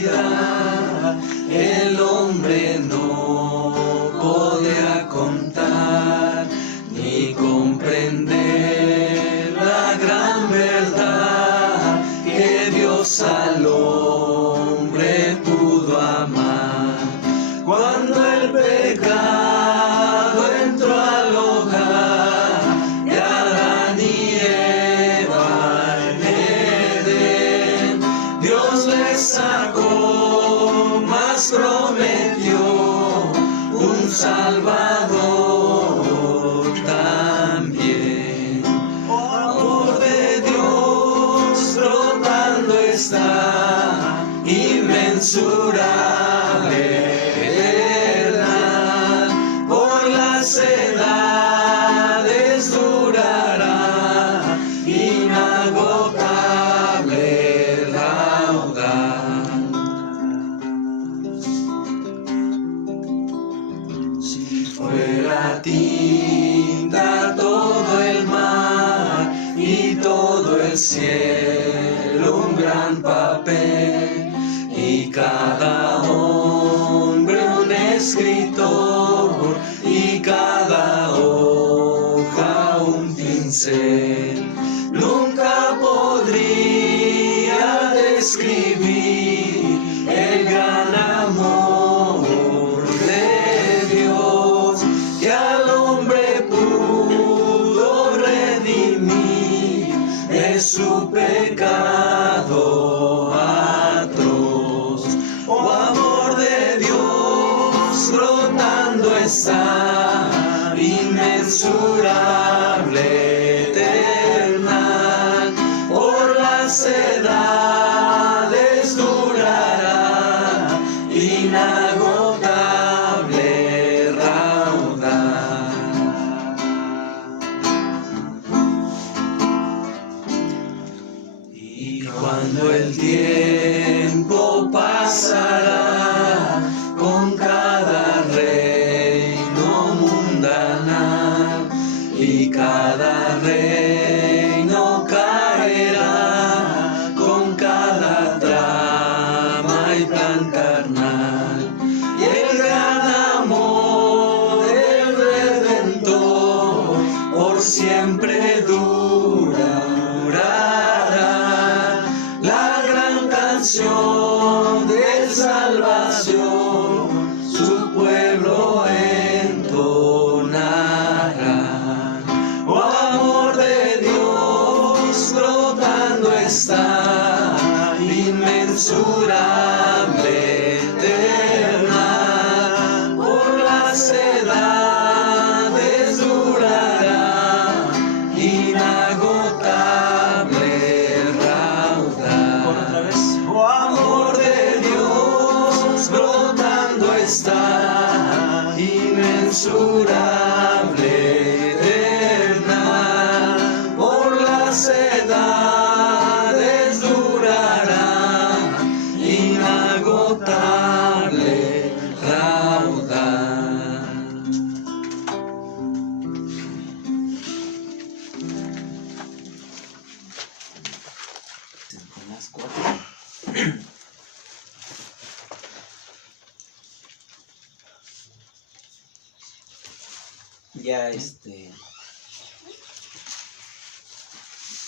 vida el hombre no podrá contar ni comprender la gran verdad que Dios al hombre pudo amar. Cuando el pecado entró al hogar de Adán y Eva en Edén, Dios les sacó, mas prometió un Salvador también. Oh, amor de Dios brotando está, inmensurable. Edades durará, inagotable raudal. Si fuera tinta todo el mar y todo el cielo un gran papel, y cada hombre un escritor, y cada hoja un pincel, nunca podría describir el gran amor de Dios que al hombre pudo redimir de su pecado atroz. Oh, amor de Dios brotando está, inmensurable, eternal, por las edades durará, inagotable raudal. Y cuando el tiempo pasará con cada reino mundanal, y cada reino caerá con cada trama y plan carnal, y el gran amor del Redentor por siempre durará. La gran canción de salvación su pueblo entonará. Oh, amor de Dios brotando está, inmensurable, eternal, por las edades durará, inagotable raudal. Otra vez. Oh, amor de Dios brotando está, inmensurable, eternal, por las edades durará, inagotable raudal. Las 4. Ya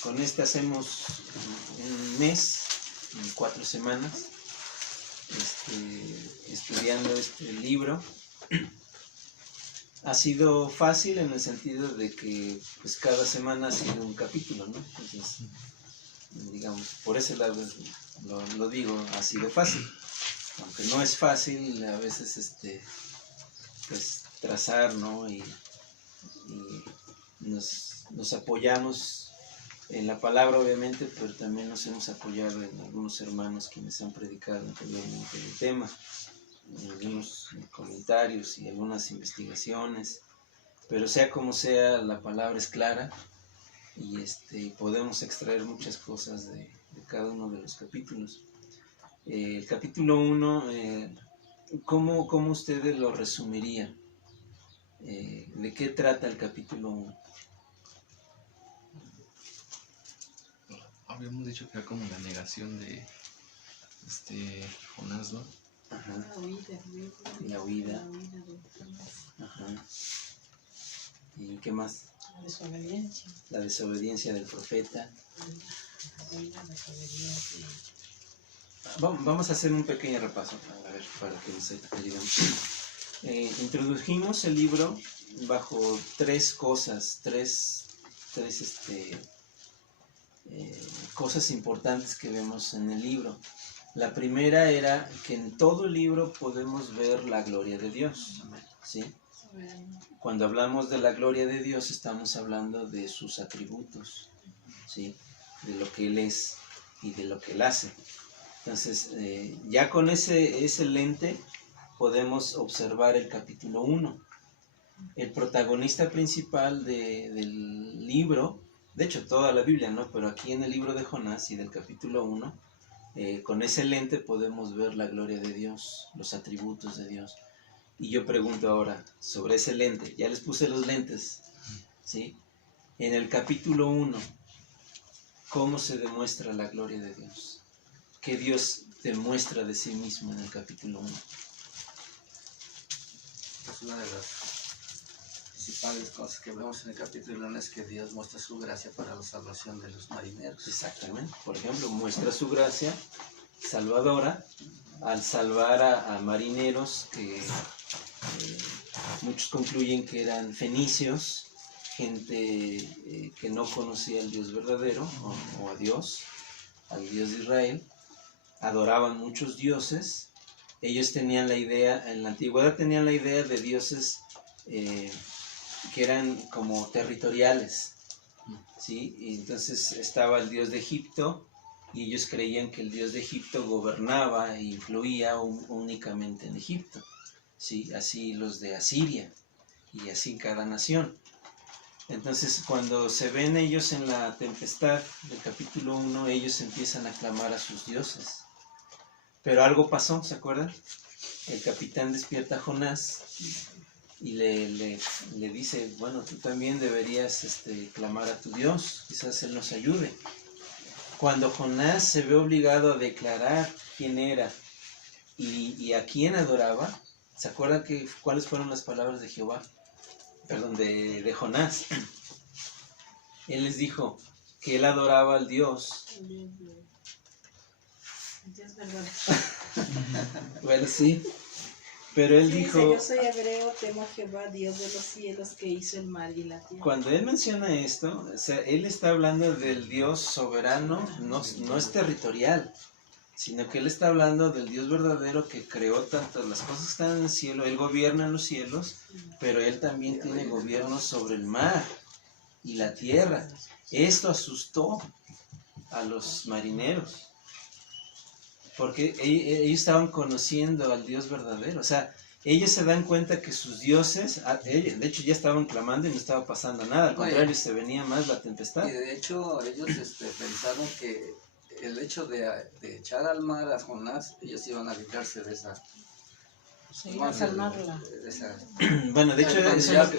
con hacemos un mes, 4 semanas, estudiando este libro. Ha sido fácil en el sentido de que pues cada semana ha sido un capítulo, ¿no? Entonces, digamos, por ese lado lo digo, ha sido fácil, aunque no es fácil a veces pues trazar, ¿no? Y nos apoyamos en la palabra, obviamente, pero también nos hemos apoyado en algunos hermanos quienes han predicado anteriormente el tema, en algunos comentarios y algunas investigaciones, pero sea como sea, la palabra es clara y podemos extraer muchas cosas de cada uno de los capítulos. El capítulo 1, ¿cómo ustedes lo resumirían? ¿De qué trata el capítulo 1? Habíamos dicho que era como la negación Jonás, ¿no? Ajá. La huida. La huida. Ajá. ¿Y qué más? La desobediencia. La desobediencia del profeta. La desobediencia. Vamos a hacer un pequeño repaso, a ver, para que nos ayudemos. Introdujimos el libro bajo tres cosas, tres cosas importantes que vemos en el libro. La primera era que en todo el libro podemos ver la gloria de Dios, ¿sí? Cuando hablamos de la gloria de Dios estamos hablando de sus atributos, ¿sí? De lo que Él es y de lo que Él hace. Entonces, ya con ese lente podemos observar el capítulo 1. El protagonista principal del libro, de hecho toda la Biblia, ¿no? Pero aquí en el libro de Jonás y del capítulo 1, con ese lente podemos ver la gloria de Dios, los atributos de Dios. Y yo pregunto ahora, sobre ese lente, ya les puse los lentes, ¿sí? En el capítulo 1, ¿cómo se demuestra la gloria de Dios? ¿Qué Dios demuestra de sí mismo en el capítulo 1? Pues una de las principales cosas que vemos en el capítulo 1 es que Dios muestra su gracia para la salvación de los marineros. Exactamente. Por ejemplo, muestra su gracia salvadora al salvar a marineros que muchos concluyen que eran fenicios, gente que no conocía al Dios verdadero o a Dios, al Dios de Israel. Adoraban muchos dioses. Ellos tenían la idea, en la antigüedad tenían la idea de dioses que eran como territoriales, ¿sí? Y entonces estaba el dios de Egipto y ellos creían que el dios de Egipto gobernaba e influía únicamente en Egipto, ¿sí? Así los de Asiria y así cada nación. Entonces cuando se ven ellos en la tempestad del capítulo 1, ellos empiezan a clamar a sus dioses. Pero algo pasó, ¿se acuerdan? El capitán despierta a Jonás y le dice, bueno, tú también deberías clamar a tu Dios, quizás Él nos ayude. Cuando Jonás se ve obligado a declarar quién era y a quién adoraba, ¿se acuerdan cuáles fueron las palabras de Jehová? Perdón, de Jonás. Él les dijo que él adoraba al Dios. Dios verdadero. Bueno, sí. Pero él Sí, dijo... dice, yo soy hebreo, temo a Jehová, Dios de los cielos, que hizo el mar y la tierra. Cuando él menciona esto, o sea, él está hablando del Dios soberano, no es territorial, sino que él está hablando del Dios verdadero que creó tantas las cosas que están en el cielo. Él gobierna en los cielos, pero él también tiene gobierno sobre el mar y la tierra. Esto asustó a los marineros, porque ellos estaban conociendo al Dios verdadero. O sea, ellos se dan cuenta que sus dioses, de hecho ya estaban clamando y no estaba pasando nada, al contrario, se venía más la tempestad. Y de hecho ellos pensaron que el hecho de echar al mar a Jonás, ellos iban a librarse de esa... Sí, a salvarla. Bueno, de hecho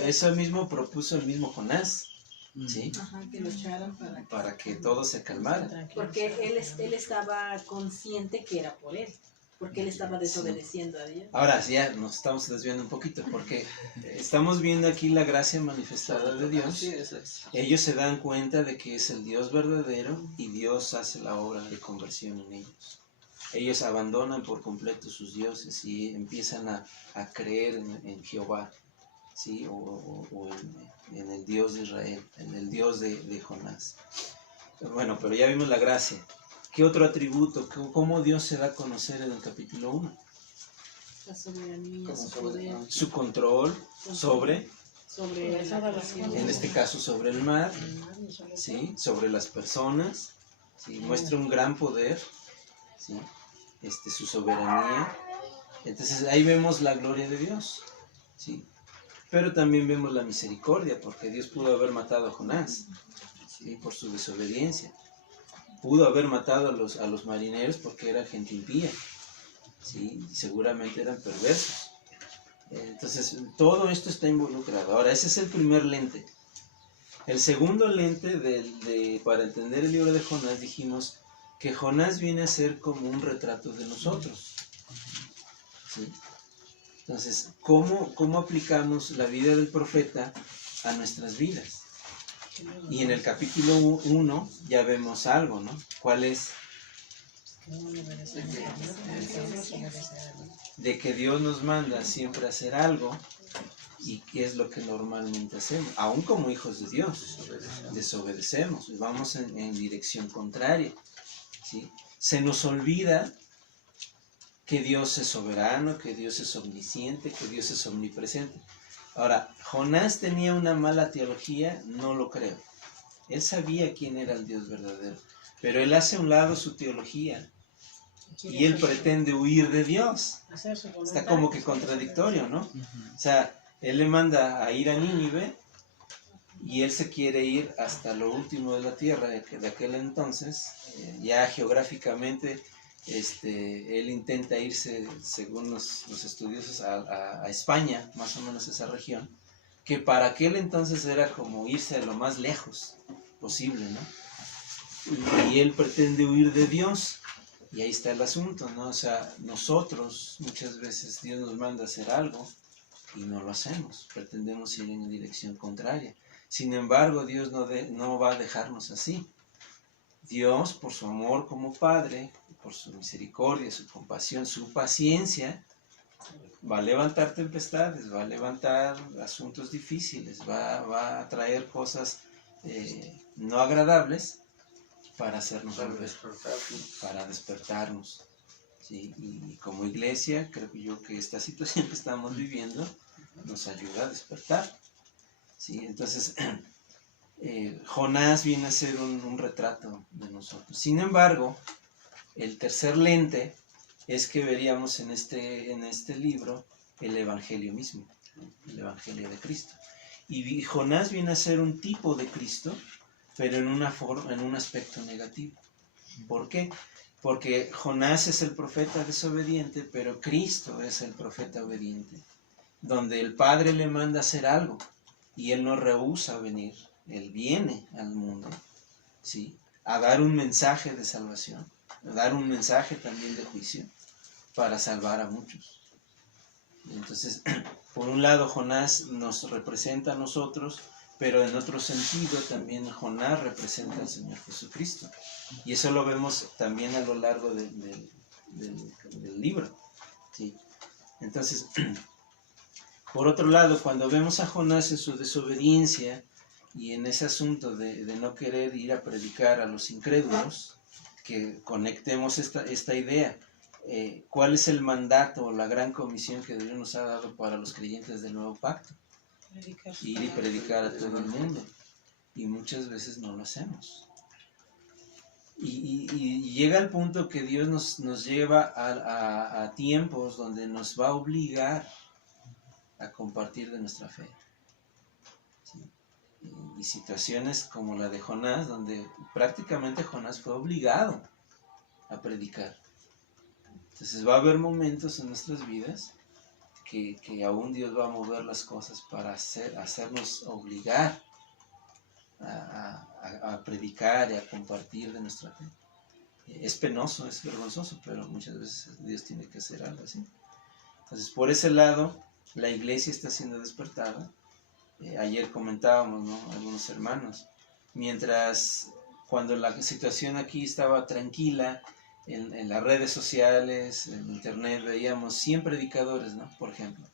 eso mismo propuso el mismo Jonás, ¿sí? Ajá, que lo echaran para que todo se calmara. Porque él estaba consciente que era por él, porque él estaba desobedeciendo a Dios. Ahora sí, ya nos estamos desviando un poquito, porque estamos viendo aquí la gracia manifestada de Dios. Ellos se dan cuenta de que es el Dios verdadero y Dios hace la obra de conversión en ellos. Ellos abandonan por completo sus dioses y empiezan a creer en Jehová, ¿sí? O en el Dios de Israel, en el Dios de Jonás. Bueno, pero ya vimos la gracia. ¿Qué otro atributo? ¿Cómo Dios se da a conocer en el capítulo 1? La soberanía, su poder. Su control sobre en este caso sobre el mar, ¿sí? Sobre las personas, ¿sí? Muestra un gran poder, ¿sí? Su soberanía. Entonces ahí vemos la gloria de Dios, ¿sí? Pero también vemos la misericordia, porque Dios pudo haber matado a Jonás, ¿sí? Por su desobediencia. Pudo haber matado a los marineros porque era gente impía, ¿sí? Y seguramente eran perversos. Entonces, todo esto está involucrado. Ahora, ese es el primer lente. El segundo lente para entender el libro de Jonás, dijimos que Jonás viene a ser como un retrato de nosotros. ¿Sí? Entonces, ¿cómo aplicamos la vida del profeta a nuestras vidas? Y en el capítulo 1 ya vemos algo, ¿no? ¿Cuál es? De que Dios nos manda siempre a hacer algo. ¿Y qué es lo que normalmente hacemos? Aún como hijos de Dios, desobedecemos, vamos en dirección contraria, ¿sí? Se nos olvida que Dios es soberano, que Dios es omnisciente, que Dios es omnipresente. Ahora, ¿Jonás tenía una mala teología? No lo creo. Él sabía quién era el Dios verdadero, pero él hace a un lado su teología y él pretende huir de Dios. Está como que contradictorio, ¿no? O sea, él le manda a ir a Nínive y él se quiere ir hasta lo último de la tierra de aquel entonces. Ya geográficamente él intenta irse, según los estudiosos, a España, más o menos esa región, que para aquel entonces era como irse a lo más lejos posible, ¿no? Y él pretende huir de Dios. Y ahí está el asunto, ¿no? O sea, nosotros muchas veces Dios nos manda a hacer algo y no lo hacemos, pretendemos ir en dirección contraria. Sin embargo, Dios no va a dejarnos así. Dios, por su amor como Padre, por su misericordia, su compasión, su paciencia, va a levantar tempestades, va a levantar asuntos difíciles, va a traer cosas no agradables para hacernos para despertarnos. ¿Sí? Y como iglesia, creo yo que esta situación que estamos viviendo nos ayuda a despertar. ¿Sí? Entonces, Jonás viene a ser un retrato de nosotros. Sin embargo, el tercer lente es que veríamos en este libro el Evangelio mismo, el Evangelio de Cristo. Y Jonás viene a ser un tipo de Cristo, pero en un aspecto negativo. ¿Por qué? Porque Jonás es el profeta desobediente, pero Cristo es el profeta obediente, donde el Padre le manda a hacer algo y él no rehúsa venir, él viene al mundo, ¿sí? A dar un mensaje de salvación, a dar un mensaje también de juicio para salvar a muchos. Entonces, por un lado Jonás nos representa a nosotros, pero en otro sentido también Jonás representa al Señor Jesucristo. Y eso lo vemos también a lo largo del libro. ¿Sí? Entonces, por otro lado, cuando vemos a Jonás en su desobediencia y en ese asunto de no querer ir a predicar a los incrédulos, que conectemos esta idea. ¿Cuál es el mandato o la gran comisión que Dios nos ha dado para los creyentes del Nuevo Pacto? Ir y predicar a todo el mundo. Y muchas veces no lo hacemos. Y llega el punto que Dios nos lleva a tiempos donde nos va a obligar a compartir de nuestra fe. ¿Sí? Y situaciones como la de Jonás, donde prácticamente Jonás fue obligado a predicar. Entonces va a haber momentos en nuestras vidas que aún Dios va a mover las cosas para hacernos obligar a predicar y a compartir de nuestra fe. Es penoso, es vergonzoso, pero muchas veces Dios tiene que hacer algo así. Entonces, por ese lado, la iglesia está siendo despertada. Ayer comentábamos, ¿no? Algunos hermanos, mientras cuando la situación aquí estaba tranquila, en las redes sociales, en internet, veíamos 100 predicadores, ¿no? Por ejemplo,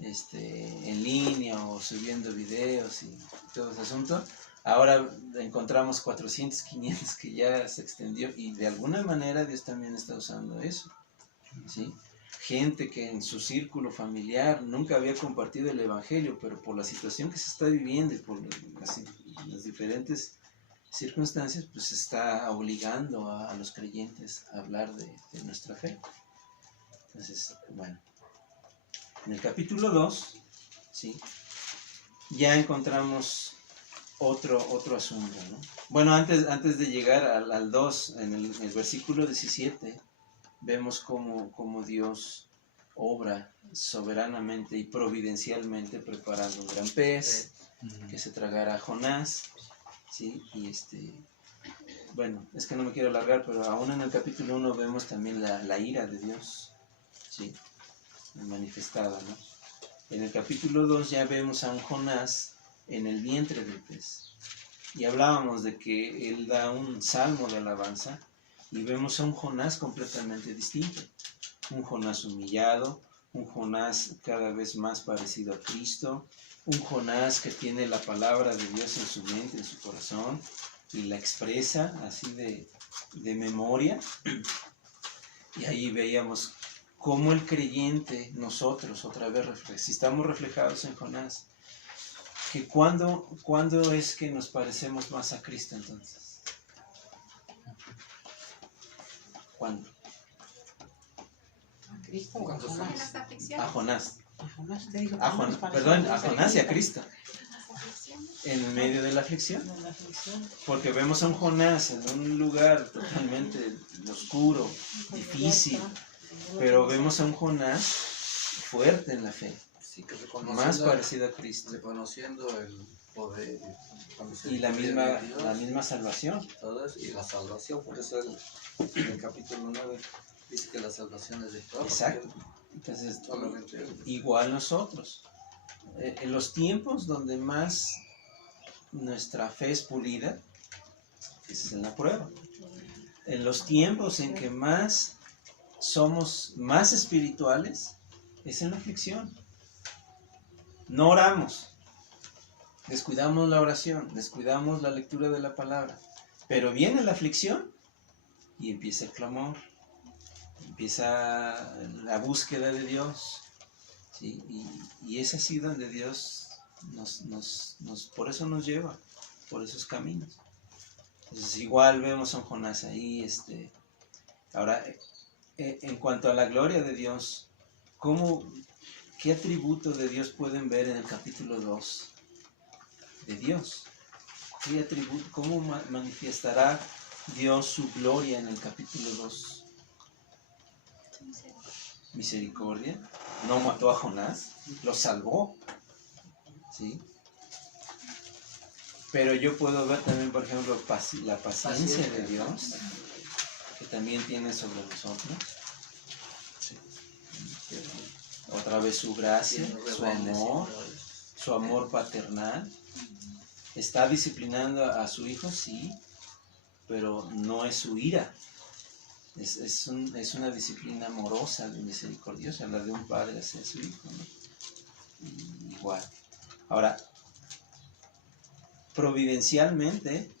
en línea o subiendo videos y todo ese asunto. Ahora encontramos 400, 500 que ya se extendió y de alguna manera Dios también está usando eso, ¿sí? Gente que en su círculo familiar nunca había compartido el Evangelio, pero por la situación que se está viviendo y por las diferentes circunstancias, pues está obligando a los creyentes a hablar de nuestra fe. Entonces, bueno, en el capítulo 2, ¿sí? Ya encontramos otro asunto, ¿no? Bueno, antes de llegar al 2, en el versículo 17, vemos cómo Dios obra soberanamente y providencialmente preparando un gran pez que se tragara a Jonás, ¿sí? Y bueno, es que no me quiero alargar, pero aún en el capítulo 1 vemos también la ira de Dios, ¿sí? Manifestada, ¿no? En el capítulo 2 ya vemos a un Jonás en el vientre del pez. Y hablábamos de que él da un salmo de alabanza y vemos a un Jonás completamente distinto. Un Jonás humillado, un Jonás cada vez más parecido a Cristo, un Jonás que tiene la palabra de Dios en su mente, en su corazón, y la expresa así de memoria. Y ahí veíamos cómo el creyente, nosotros, otra vez, si estamos reflejados en Jonás, que cuando es que nos parecemos más a Cristo entonces. ¿Cuándo? A Cristo, ¿Cuántos a son? Jonás. A Jonás. A Jonás, te digo, A ¿cómo nos Jonás, parecemos perdón, a más Jonás y a Cristo. Aflicciones. En medio de la aflicción. En la aflicción. Porque vemos a un Jonás en un lugar totalmente oscuro, difícil, pero vemos a un Jonás fuerte en la fe, Sí, que más parecido a Cristo. reconociendo el poder Y la misma salvación. todo eso, y la salvación. Por eso en el capítulo 9 dice que la salvación es de todos. Exacto. Entonces, Solamente Él. igual nosotros. En los tiempos donde más nuestra fe es pulida, es en la prueba. En los tiempos en que más somos más espirituales, es en la aflicción. No oramos, descuidamos la oración, descuidamos la lectura de la palabra, pero viene la aflicción y empieza el clamor, empieza la búsqueda de Dios, ¿sí? Y es así donde Dios por eso nos lleva por esos caminos. Entonces igual vemos a un Jonás ahí. Ahora, en cuanto a la gloria de Dios, ¿qué atributo de Dios pueden ver en el capítulo 2 de Dios? ¿Qué atributo, cómo manifestará Dios su gloria en el capítulo 2? Misericordia. No mató a Jonás, lo salvó, ¿sí? Pero yo puedo ver también, por ejemplo, la paciencia de Dios, que también tiene sobre nosotros. Otra vez su gracia, su amor paternal. ¿Está disciplinando a su hijo? Sí, pero no es su ira. Es una disciplina amorosa, misericordiosa, la de un padre hacia su hijo, ¿no? Igual. Ahora, providencialmente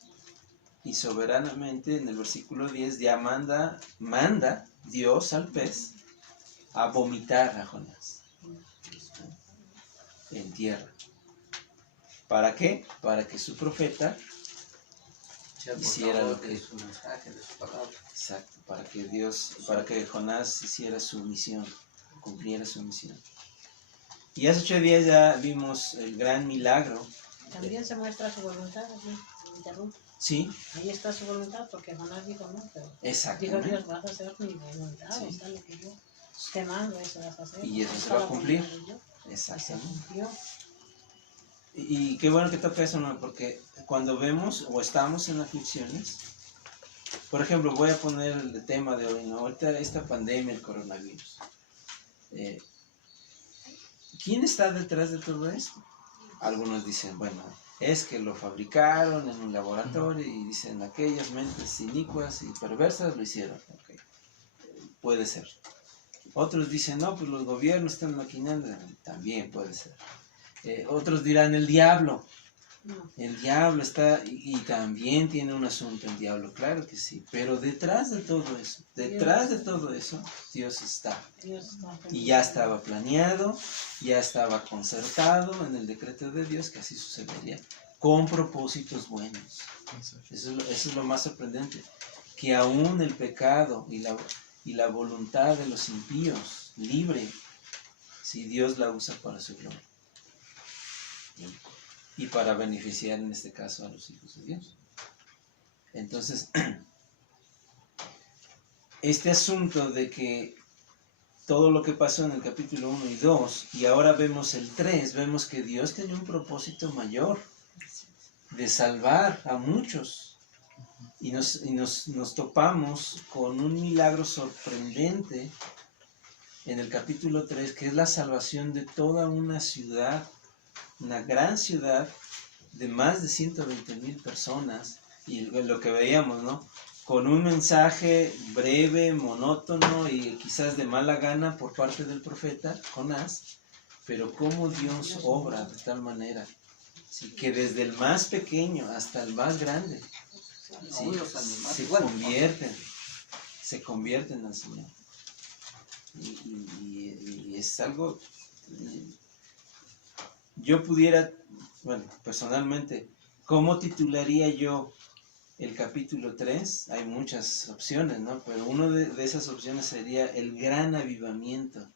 y soberanamente, en el versículo 10, ya manda Dios al pez a vomitar a Jonás en tierra. ¿Para qué? Para que su profeta hiciera lo que es un mensaje de su palabra. Exacto, para que Jonás hiciera su misión, cumpliera su misión. Y hace 8 días ya vimos el gran milagro. También se muestra su voluntad aquí, me interrumpo. Sí, Ahí está su voluntad, porque Jonás dijo no, pero dijo exactamente. Dios, vas a hacer mi voluntad, Sí. está lo que yo te mando, eso vas a hacer. Y eso se Está va a la cumplir. voluntad de Dios, y se Exactamente. cumplió. Y qué bueno que toca eso, ¿no? Porque cuando vemos o estamos en aflicciones, por ejemplo, voy a poner el tema de hoy, ¿no? Ahorita esta pandemia, el coronavirus. ¿Quién está detrás de todo esto? Algunos dicen, bueno, es que lo fabricaron en un laboratorio y dicen aquellas mentes inicuas y perversas lo hicieron. Okay. Puede ser. Otros dicen, no, pues los gobiernos están maquinando. También puede ser. Otros dirán, el diablo. No. El diablo está, y también tiene un asunto el diablo, claro que sí. Pero detrás de todo eso, Dios está. Dios está Y ya estaba planeado, ya estaba concertado en el decreto de Dios que así sucedería, con propósitos buenos. Eso es lo más sorprendente, que aún el pecado y la voluntad de los impíos, libre, si Dios la usa para su gloria. Y para beneficiar en este caso a los hijos de Dios. Entonces, este asunto de que todo lo que pasó en el capítulo 1 y 2, y ahora vemos el 3, vemos que Dios tenía un propósito mayor de salvar a muchos Y nos topamos con un milagro sorprendente en el capítulo 3, que es la salvación de toda una ciudad, una gran ciudad de más de 120,000 personas, y lo que veíamos, ¿no? Con un mensaje breve, monótono y quizás de mala gana por parte del profeta Jonás, pero cómo Dios obra de tal manera, ¿sí? Que desde el más pequeño hasta el más grande, ¿sí? se convierten al Señor. Y es algo, yo pudiera, bueno, personalmente, ¿cómo titularía yo el capítulo 3? Hay muchas opciones, ¿no? Pero una de esas opciones sería el gran avivamiento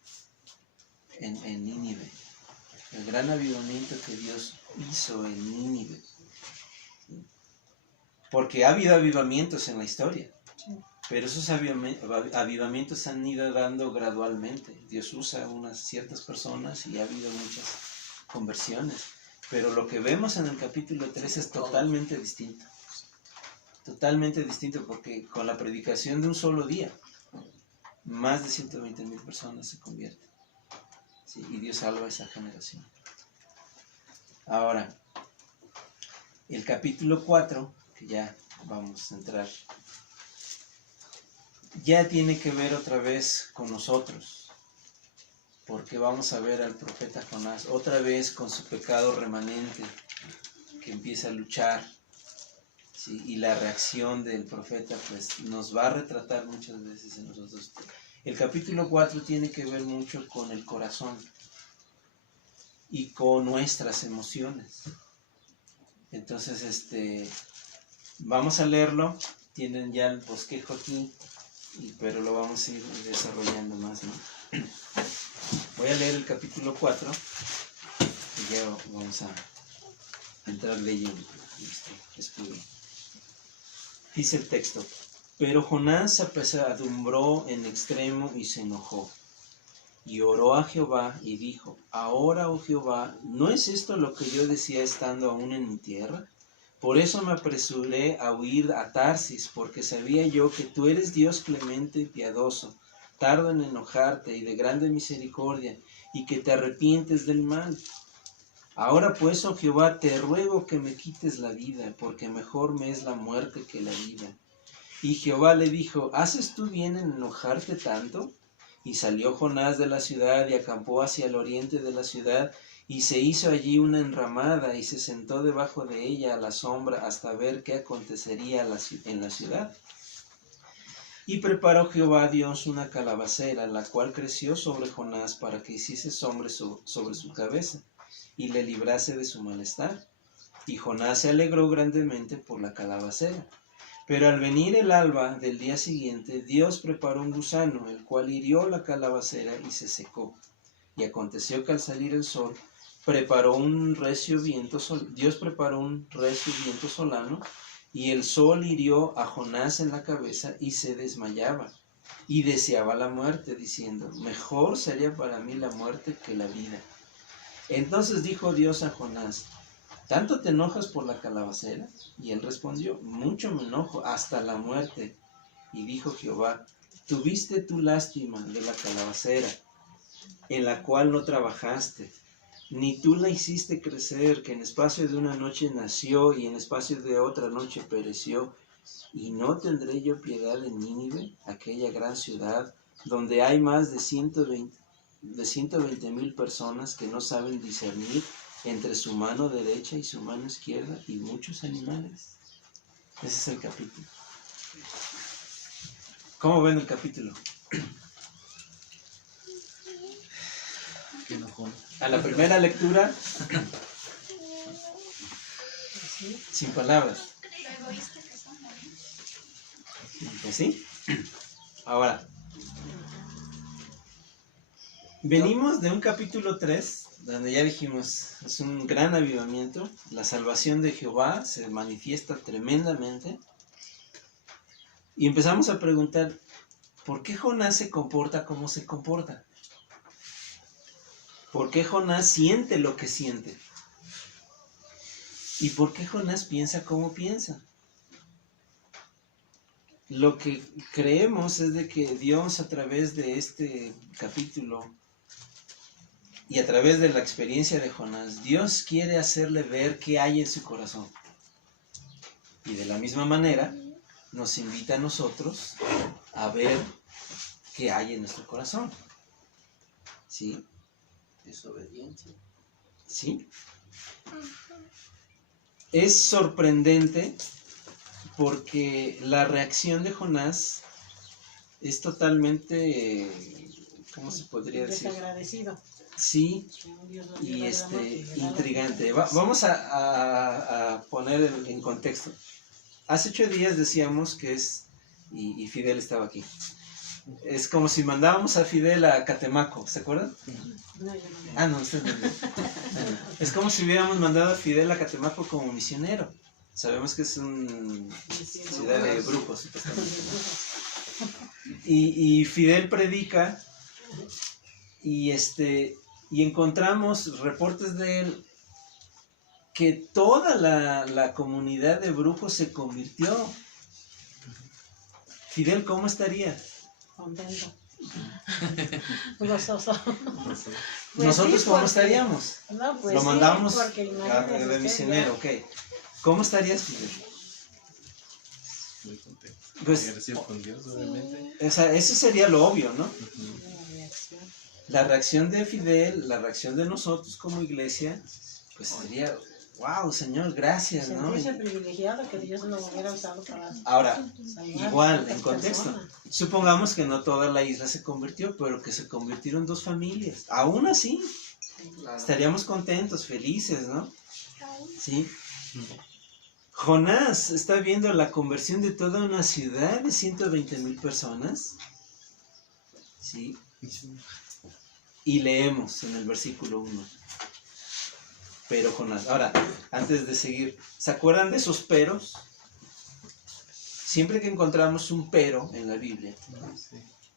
en Nínive. El gran avivamiento que Dios hizo en Nínive. Porque ha habido avivamientos en la historia. Pero esos avivamientos se han ido dando gradualmente. Dios usa unas ciertas personas y ha habido muchas conversiones. Pero lo que vemos en el capítulo 3 es totalmente distinto. Totalmente distinto, porque con la predicación de un solo día, más de 120,000 personas se convierten. ¿Sí? Y Dios salva a esa generación. Ahora, el capítulo 4, que ya vamos a entrar, ya tiene que ver otra vez con nosotros, porque vamos a ver al profeta Jonás otra vez con su pecado remanente, que empieza a luchar, ¿sí? Y la reacción del profeta pues nos va a retratar muchas veces en nosotros. El capítulo 4 tiene que ver mucho con el corazón y con nuestras emociones. Entonces, vamos a leerlo. Tienen ya el bosquejo aquí, pero lo vamos a ir desarrollando más, ¿no? Voy a leer el capítulo 4 y ya vamos a entrar de lleno en este estudio. Dice el texto: pero Jonás se apesadumbró en extremo y se enojó, y oró a Jehová y dijo: ahora, oh Jehová, ¿no es esto lo que yo decía estando aún en mi tierra? Por eso me apresuré a huir a Tarsis, porque sabía yo que tú eres Dios clemente y piadoso, tardo en enojarte y de grande misericordia, y que te arrepientes del mal. Ahora pues, oh Jehová, te ruego que me quites la vida, porque mejor me es la muerte que la vida. Y Jehová le dijo: ¿haces tú bien en enojarte tanto? Y salió Jonás de la ciudad y acampó hacia el oriente de la ciudad, y se hizo allí una enramada, y se sentó debajo de ella a la sombra hasta ver qué acontecería en la ciudad. Y preparó Jehová Dios una calabacera, la cual creció sobre Jonás para que hiciese sombra sobre su cabeza, y le librase de su malestar. Y Jonás se alegró grandemente por la calabacera. Pero al venir el alba del día siguiente, Dios preparó un gusano, el cual hirió la calabacera y se secó. Y aconteció que al salir el sol, Dios preparó un recio viento solano, y el sol hirió a Jonás en la cabeza y se desmayaba, y deseaba la muerte, diciendo: mejor sería para mí la muerte que la vida. Entonces dijo Dios a Jonás: ¿tanto te enojas por la calabacera? Y él respondió: mucho me enojo, hasta la muerte. Y dijo Jehová: tuviste tú lástima de la calabacera, en la cual no trabajaste, ni tú la hiciste crecer, que en espacio de una noche nació y en espacio de otra noche pereció. ¿Y no tendré yo piedad de Nínive, aquella gran ciudad, donde hay más de 120,000 personas que no saben discernir entre su mano derecha y su mano izquierda, y muchos animales? Ese es el capítulo. ¿Cómo ven el capítulo? Qué enojón. A la primera lectura, sin palabras. Pues sí. Ahora, venimos de un capítulo 3, donde ya dijimos, es un gran avivamiento. La salvación de Jehová se manifiesta tremendamente. Y empezamos a preguntar, ¿por qué Jonás se comporta como se comporta? ¿Por qué Jonás siente lo que siente? ¿Y por qué Jonás piensa como piensa? lo que creemos es de que Dios a través de este capítulo y a través de la experiencia de Jonás, Dios quiere hacerle ver qué hay en su corazón. Y de la misma manera nos invita a nosotros a ver qué hay en nuestro corazón. ¿Sí? Desobediencia. ¿Sí? Es sorprendente porque la reacción de Jonás es totalmente, ¿cómo se podría decir? Desagradecido. Sí, Dios nos y lleva de la mano y le da la intrigante. vida. Vamos a poner en contexto. Hace 8 días decíamos que y Fidel estaba aquí. Es como si mandábamos a Fidel a Catemaco, ¿se acuerdan? No, yo no. Ah, no, usted no. Es como si hubiéramos mandado a Fidel a Catemaco como misionero. Sabemos que es una ciudad de brujos, supuestamente. Y Fidel predica y encontramos reportes de él que toda la comunidad de brujos se convirtió. Fidel, ¿cómo estaría? Contento. Gozoso. Pues ¿Nosotros sí, cómo porque- estaríamos? No, pues Lo sí, mandamos porque imagínese de usted misionero, ok. ¿Cómo estarías, Fidel? Muy contento. Pues, Agradecido con Dios, obviamente. o sea, eso sería lo obvio, ¿no? Ujú. ya, la reacción. La reacción de Fidel, la reacción de nosotros como iglesia, pues sería, wow, Señor, gracias, ¿no? Sentirse privilegiado que Dios lo hubiera usado para Ahora, salvar igual, a tantas en contexto, personas. supongamos que no toda la isla se convirtió, pero que se convirtieron 2 familias. Aún así, Claro. estaríamos contentos, felices, ¿no? Sí. Jonás está viendo la conversión de toda una ciudad de 120,000 personas. Sí. Y leemos en el versículo 1. Pero Jonás. Ahora, antes de seguir, ¿se acuerdan de esos peros? Siempre que encontramos un pero en la Biblia, Sí,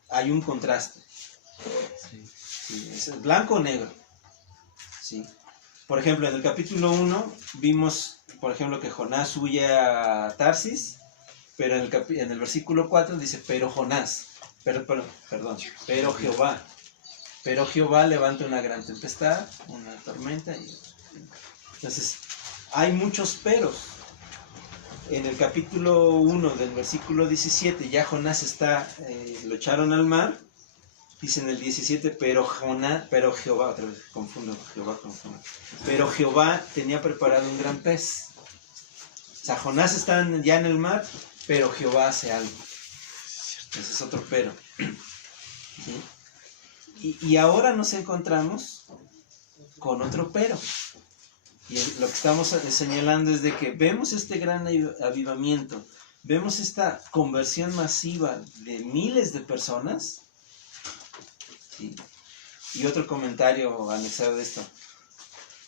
hay un contraste. sí. ¿Sí? Es blanco o negro. ¿Sí? Por ejemplo, en el capítulo 1 vimos, por ejemplo, que Jonás huye a Tarsis, pero en el versículo 4 dice, pero Jonás, pero Jehová. Pero Jehová levanta una gran tempestad, una tormenta. Entonces, hay muchos peros. En el capítulo 1 del versículo 17, ya Jonás lo echaron al mar. Dice en el 17, pero Jehová, otra vez confundo. Pero Jehová tenía preparado un gran pez. O sea, Jonás está ya en el mar, pero Jehová hace algo. Ese es otro pero. ¿Sí? Y ahora nos encontramos con otro pero. Y lo que estamos señalando es de que vemos este gran avivamiento, vemos esta conversión masiva de miles de personas. ¿Sí? Y otro comentario anexado de esto.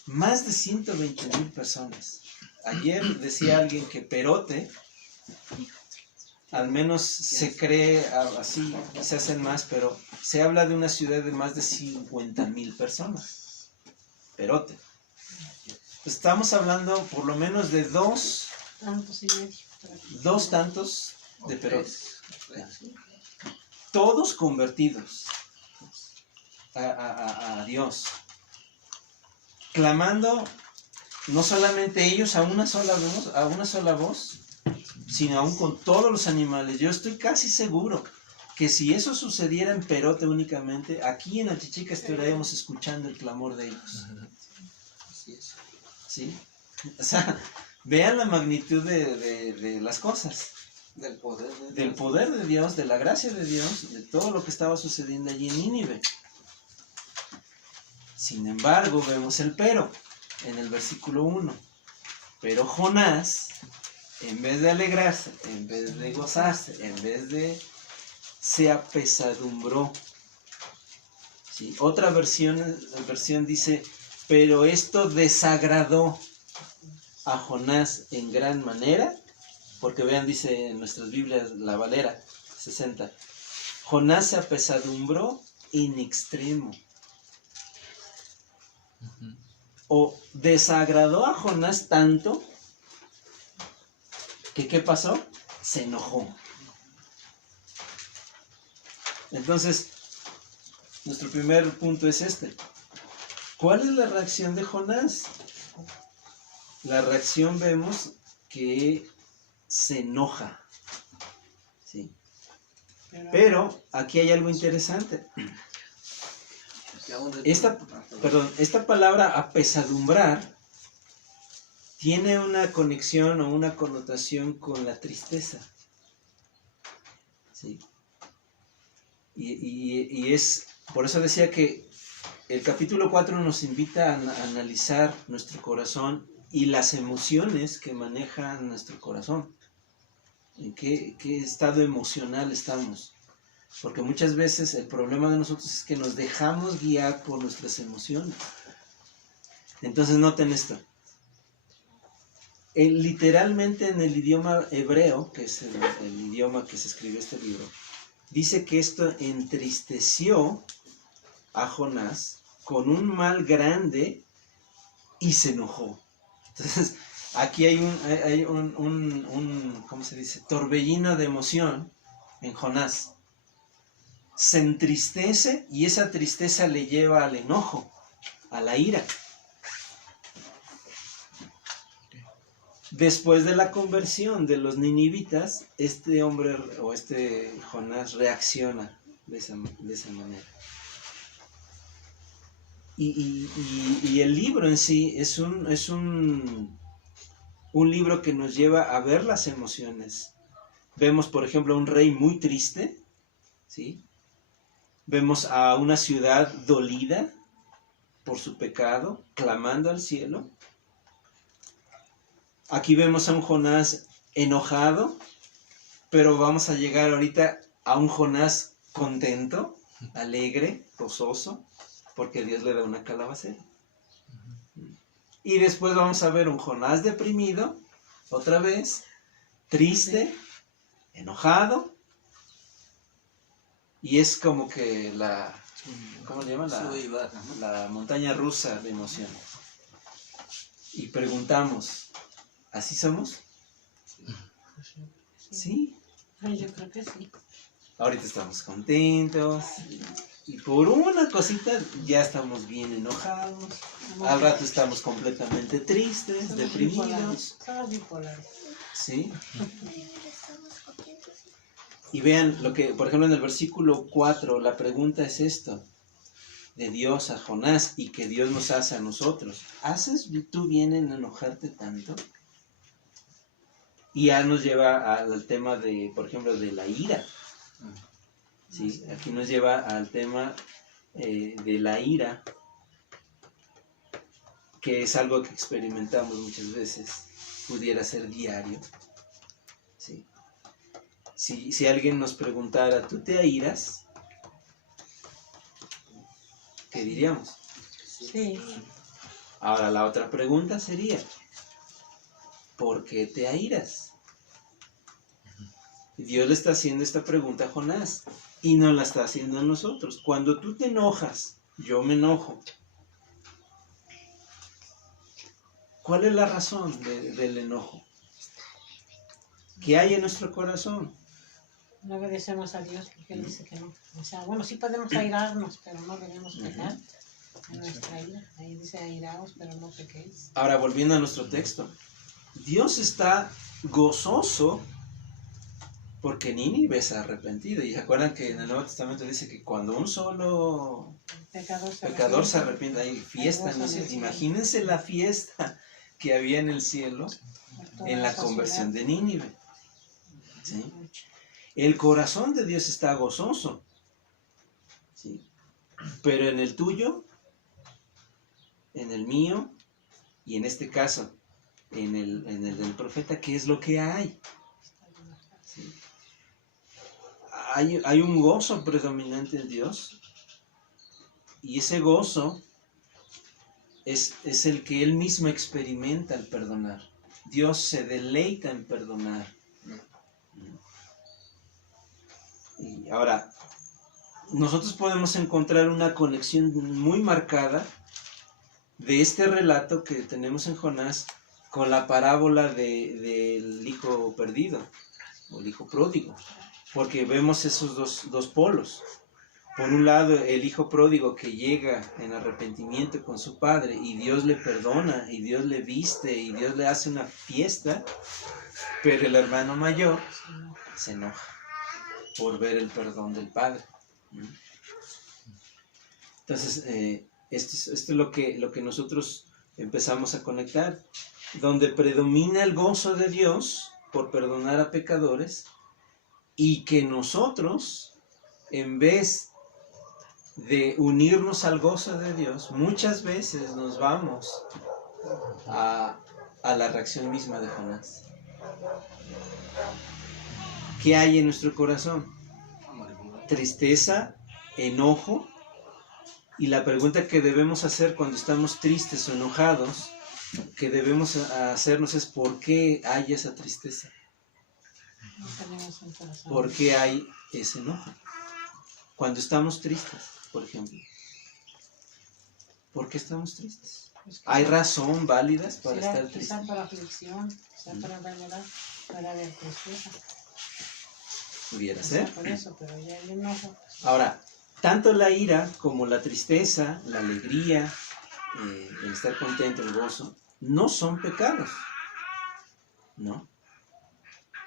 Más de 120,000 personas. Ayer decía alguien que Perote, al menos se cree así, se hacen más, pero se habla de una ciudad de más de 50,000 personas. Perote. Estamos hablando por lo menos de dos tantos de Perote. Todos convertidos a Dios, clamando no solamente ellos a una sola voz, sino aún con todos los animales. Yo estoy casi seguro que si eso sucediera en Perote únicamente, aquí en Achichica estaríamos escuchando el clamor de ellos. ¿Sí? O sea, vean la magnitud de las cosas. Del poder de Dios. Del poder de Dios, de la gracia de Dios, de todo lo que estaba sucediendo allí en Nínive. Sin embargo, vemos el pero en el versículo 1. Pero Jonás, en vez de alegrarse, en vez de gozarse, en vez de se apesadumbró. ¿Sí? Otra versión dice, pero esto desagradó a Jonás en gran manera. Porque vean, dice en nuestras Biblias, la Valera 60, Jonás se apesadumbró in extremo. O desagradó a Jonás tanto que ¿qué pasó? Se enojó. Entonces, nuestro primer punto es este. ¿Cuál es la reacción de Jonás? La reacción vemos que se enoja. ¿Sí? Pero aquí hay algo interesante. Esta palabra apesadumbrar tiene una conexión o una connotación con la tristeza. ¿Sí? Y es, por eso decía que el capítulo 4 nos invita a analizar nuestro corazón y las emociones que manejan nuestro corazón. ¿En qué estado emocional estamos? Porque muchas veces el problema de nosotros es que nos dejamos guiar por nuestras emociones. Entonces noten esto. Literalmente en el idioma hebreo, que es el idioma que se escribió este libro, dice que esto entristeció a Jonás con un mal grande y se enojó. Entonces, aquí hay un ¿cómo se dice? Torbellino de emoción en Jonás. Se entristece y esa tristeza le lleva al enojo, a la ira. Después de la conversión de los ninivitas, este hombre o este Jonás reacciona de esa manera. Y el libro en sí es un libro que nos lleva a ver las emociones. Vemos, por ejemplo, a un rey muy triste, ¿sí? Vemos a una ciudad dolida por su pecado, clamando al cielo. Aquí vemos a un Jonás enojado, pero vamos a llegar ahorita a un Jonás contento, alegre, gozoso, porque Dios le da una calabacera. Y después vamos a ver un Jonás deprimido, otra vez, triste, enojado, y es como que ¿cómo le llaman? La montaña rusa de emociones. Y preguntamos, ¿así somos? ¿Sí? Ay, yo creo que sí. Ahorita estamos contentos y por una cosita ya estamos bien enojados. Al rato estamos completamente tristes, deprimidos. Somos bipolares. ¿Sí? Y vean lo que, por ejemplo, en el versículo 4, la pregunta es esto, de Dios a Jonás y que Dios nos hace a nosotros. ¿Haces tú bien en enojarte tanto? Y ya nos lleva al tema de, por ejemplo, de la ira. ¿Sí? Aquí nos lleva al tema de la ira, que es algo que experimentamos muchas veces, pudiera ser diario. ¿Sí? Si alguien nos preguntara, ¿tú te airas? ¿Qué diríamos? Sí. Ahora la otra pregunta sería, ¿por qué te airas? Dios le está haciendo esta pregunta a Jonás y nos la está haciendo a nosotros. Cuando tú te enojas, yo me enojo. ¿Cuál es la razón del enojo? ¿Qué hay en nuestro corazón? No obedecemos a Dios porque Él dice que no. O sea, bueno, sí podemos airarnos, pero no debemos pecar en nuestra ira. Ahí dice airaos, pero no pequéis. Ahora, volviendo a nuestro texto. Dios está gozoso porque Nínive se ha arrepentido. Y se acuerdan que en el Nuevo Testamento dice que cuando un solo pecador se arrepiente, hay fiesta en los cielos. Imagínense la fiesta que había en el cielo en la conversión de Nínive. ¿Sí? El corazón de Dios está gozoso. ¿Sí? Pero en el tuyo, en el mío, y en este caso, en el del profeta, ¿qué es lo que hay? ¿Sí? Hay un gozo predominante en Dios, y ese gozo es el que Él mismo experimenta al perdonar. Dios se deleita en perdonar. Y ahora, nosotros podemos encontrar una conexión muy marcada de este relato que tenemos en Jonás con la parábola del hijo perdido o el hijo pródigo. Porque vemos esos dos polos. Por un lado, el hijo pródigo que llega en arrepentimiento con su padre y Dios le perdona y Dios le viste y Dios le hace una fiesta, pero el hermano mayor se enoja por ver el perdón del padre. Entonces, esto es lo que nosotros empezamos a conectar, donde predomina el gozo de Dios por perdonar a pecadores y que nosotros, en vez de unirnos al gozo de Dios, muchas veces nos vamos a la reacción misma de Jonás. ¿Qué hay en nuestro corazón? Tristeza, enojo, y la pregunta que debemos hacer cuando estamos tristes o enojados, que debemos hacernos es ¿por qué hay esa tristeza? No tenemos un corazón. ¿Por qué hay ese enojo? Cuando estamos tristes, por ejemplo. ¿Por qué estamos tristes? Pues ¿Hay razón válidas para será estar quizá tristes? por aflicción, quizá por enfermedad, para haber tristeza. Pudiera Quizá ser. por eso, pero ya el enojo. Pues, Ahora, tanto la ira como la tristeza, la alegría, el estar contento, el gozo, no son pecados. ¿No?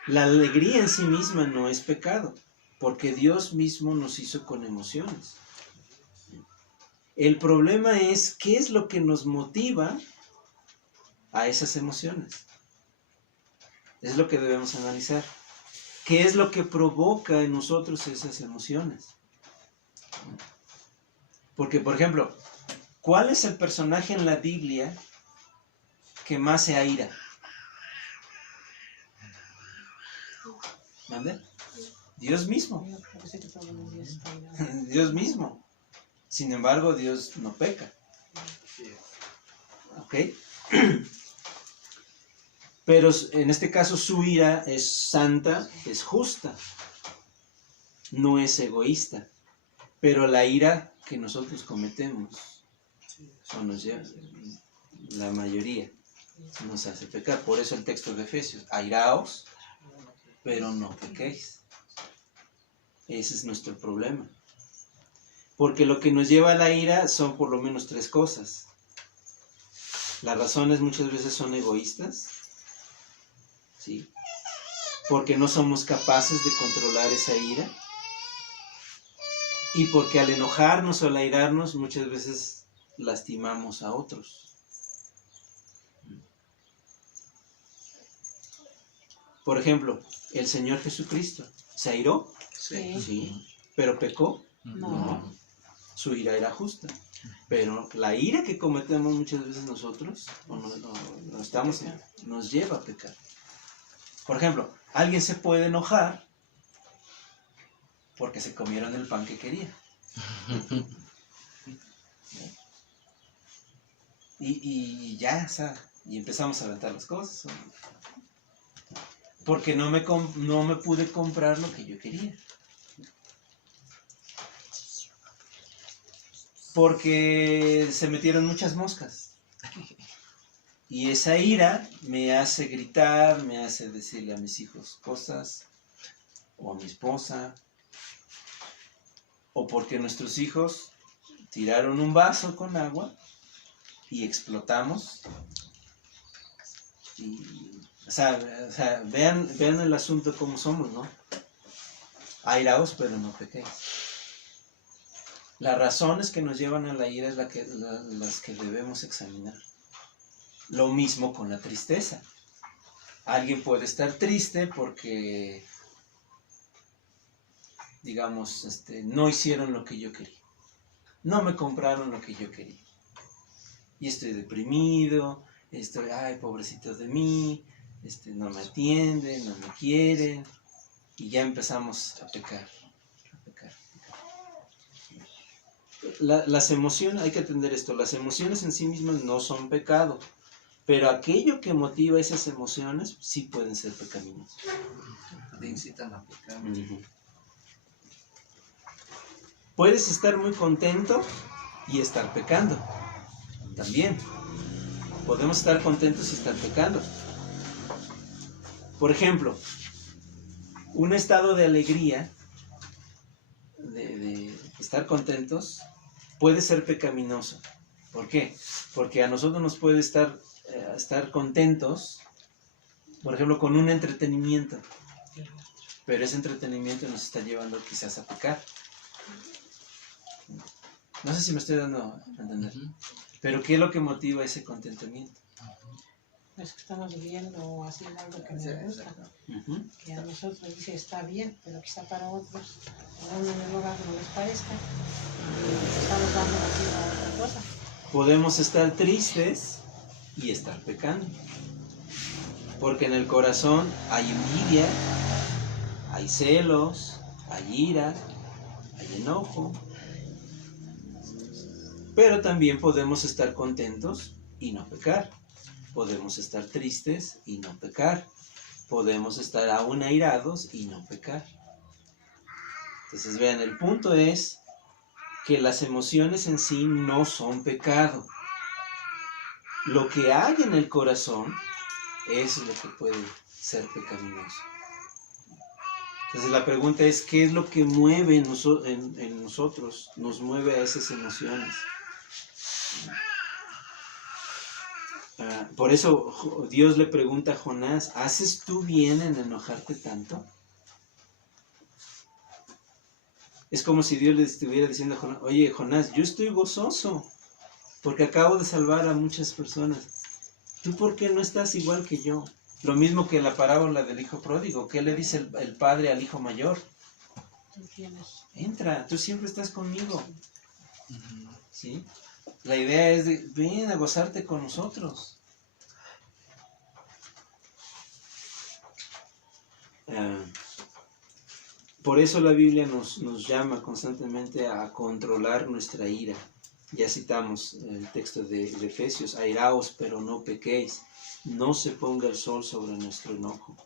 La alegría en sí misma no es pecado, porque Dios mismo nos hizo con emociones. El problema es qué es lo que nos motiva a esas emociones. Es lo que debemos analizar. ¿Qué es lo que provoca en nosotros esas emociones? Porque, por ejemplo, ¿cuál es el personaje en la Biblia que más se aira? ¿Mande? Dios mismo. yo parece que todos los días está ahí. Dios mismo. Sin embargo, Dios no peca. ¿Ok? Pero en este caso su ira es santa, es justa. No es egoísta. Pero la ira que nosotros cometemos, o nos lleva, la mayoría, nos hace pecar. Por eso el texto de Efesios, airaos, pero no pequéis. Ese es nuestro problema. Porque lo que nos lleva a la ira son por lo menos tres cosas. Las razones muchas veces son egoístas, ¿sí? Porque no somos capaces de controlar esa ira. Y porque al enojarnos o al airarnos muchas veces lastimamos a otros. Por ejemplo, el Señor Jesucristo se airó, Sí. sí, pero pecó. No. Su ira era justa. Pero la ira que cometemos muchas veces nosotros, nos lleva a pecar. Por ejemplo, alguien se puede enojar porque se comieron el pan que quería. Y ya, o sea, y empezamos a aventar las cosas. Porque no me pude comprar lo que yo quería. Porque se metieron muchas moscas. Y esa ira me hace gritar, me hace decirle a mis hijos cosas, o a mi esposa, o porque nuestros hijos tiraron un vaso con agua y explotamos. Y, o sea, vean el asunto como somos, ¿no? Airaos, pero no pequéis. Las razones que nos llevan a la ira es las que debemos examinar. Lo mismo con la tristeza. Alguien puede estar triste porque, digamos, no hicieron lo que yo quería. No me compraron lo que yo quería. Y estoy deprimido, ay, pobrecitos de mí, no me atienden, no me quieren. Y ya empezamos a pecar. Las emociones, hay que entender esto, las emociones en sí mismas no son pecado, pero aquello que motiva esas emociones sí pueden ser pecaminosas. Te incitan a pecar. Puedes estar muy contento y estar pecando. También. Podemos estar contentos y estar pecando. Por ejemplo, un estado de alegría, de estar contentos, puede ser pecaminoso. ¿Por qué? Porque a nosotros nos puede estar contentos, por ejemplo, con un entretenimiento, pero ese entretenimiento nos está llevando quizás a pecar. No sé si me estoy dando a entender. Pero ¿qué es lo que motiva ese contentamiento? Es que estamos viviendo o haciendo algo que nos gusta, que a nosotros dice está bien, pero quizá para otros, aún en el hogar no les parezca, estamos dando motivo a otra cosa. Podemos estar tristes y estar pecando. Porque en el corazón hay envidia, hay celos, hay ira, hay enojo. Pero también podemos estar contentos y no pecar. Podemos estar tristes y no pecar. Podemos estar aún airados y no pecar. Entonces vean, el punto es que las emociones en sí no son pecado. Lo que hay en el corazón es lo que puede ser pecaminoso. Entonces la pregunta es, ¿qué es lo que mueve en nosotros? Nos mueve a esas emociones. Por eso Dios le pregunta a Jonás, ¿haces tú bien en enojarte tanto? Es como si Dios le estuviera diciendo a Jonás, oye Jonás, yo estoy gozoso porque acabo de salvar a muchas personas. ¿Tú por qué no estás igual que yo? Lo mismo que la parábola del hijo pródigo. ¿Qué le dice el padre al hijo mayor? Entra, tú siempre estás conmigo. ¿Sí? La idea es de, ven a gozarte con nosotros. Por eso la Biblia nos llama constantemente a controlar nuestra ira. Ya citamos el texto de Efesios, airaos pero no pequéis, no se ponga el sol sobre nuestro enojo.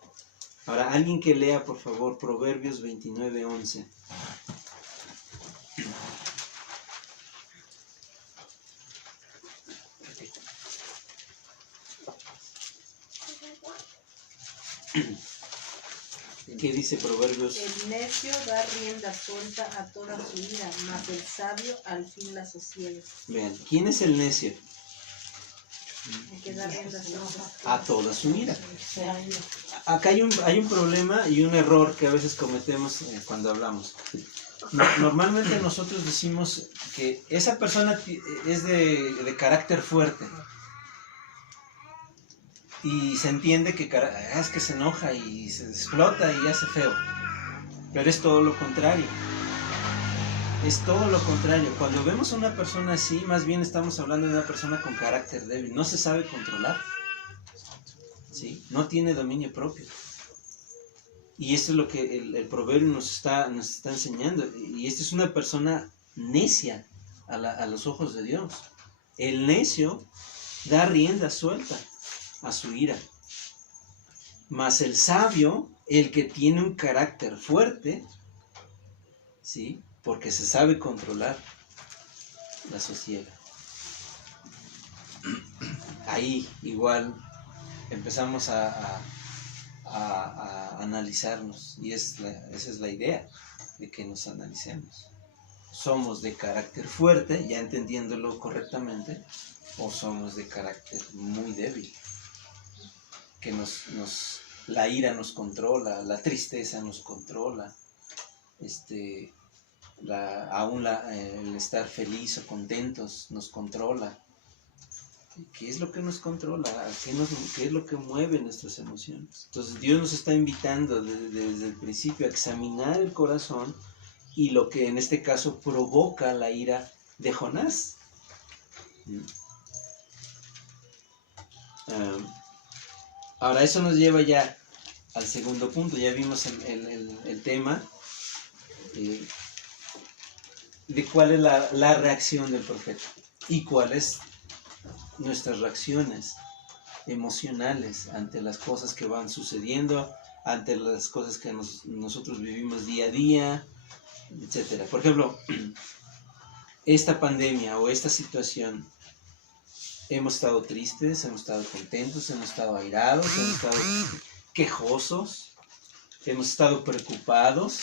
Ahora, alguien que lea por favor Proverbios 29:11. ¿Qué dice Proverbios? El necio da rienda suelta a toda su ira, mas el sabio al fin la sosiega. Vean, ¿quién es el necio? El que da rienda suelta. A toda su ira. Acá hay un problema y un error que a veces cometemos cuando hablamos. Normalmente nosotros decimos que esa persona es de carácter fuerte. Y se entiende que es que se enoja y se explota y hace feo. Pero es todo lo contrario. Es todo lo contrario. Cuando vemos a una persona así, más bien estamos hablando de una persona con carácter débil. No se sabe controlar. ¿Sí? No tiene dominio propio. Y esto es lo que el proverbio nos está enseñando. Y esta es una persona necia a los ojos de Dios. El necio da rienda suelta a su ira. Mas el sabio, el que tiene un carácter fuerte, ¿sí? Porque se sabe controlar, la sosiega. Ahí igual empezamos a analizarnos, y esa es la idea, de que nos analicemos. ¿Somos de carácter fuerte, ya entendiéndolo correctamente, o somos de carácter muy débil? Que la ira nos controla, la tristeza nos controla, el estar feliz o contentos nos controla. ¿Qué es lo que nos controla? ¿Qué es lo que mueve nuestras emociones? Entonces Dios nos está invitando desde el principio a examinar el corazón y lo que en este caso provoca la ira de Jonás. Ahora eso nos lleva ya al segundo punto. Ya vimos el tema de cuál es la reacción del profeta y cuáles nuestras reacciones emocionales ante las cosas que van sucediendo, ante las cosas que nosotros vivimos día a día, etc. Por ejemplo, esta pandemia o esta situación, hemos estado tristes, hemos estado contentos, hemos estado airados, hemos estado quejosos, hemos estado preocupados,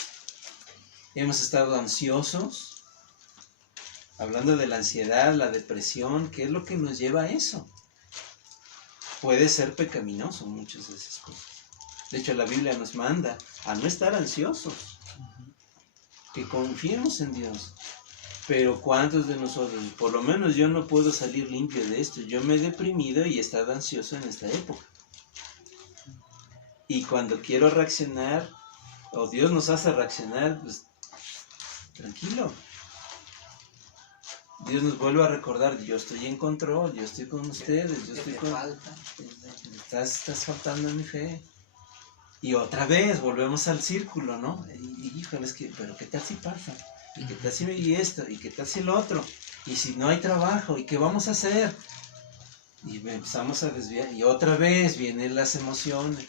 hemos estado ansiosos, hablando de la ansiedad, la depresión, ¿qué es lo que nos lleva a eso? Puede ser pecaminoso muchas de esas cosas. De hecho, la Biblia nos manda a no estar ansiosos, que confiemos en Dios. Pero ¿cuántos de nosotros? Por lo menos yo no puedo salir limpio de esto. Yo me he deprimido y he estado ansioso en esta época. Y cuando quiero reaccionar, o Dios nos hace reaccionar, pues tranquilo. Dios nos vuelve a recordar, yo estoy en control, yo estoy con ustedes, yo estoy con... Estás faltando a mi fe. Y otra vez volvemos al círculo, ¿no? Y híjole, pero ¿qué tal si pasa? ¿Y qué tal si y esto? ¿Y qué tal si lo otro? ¿Y si no hay trabajo? ¿Y qué vamos a hacer? Y empezamos a desviar. Y otra vez vienen las emociones.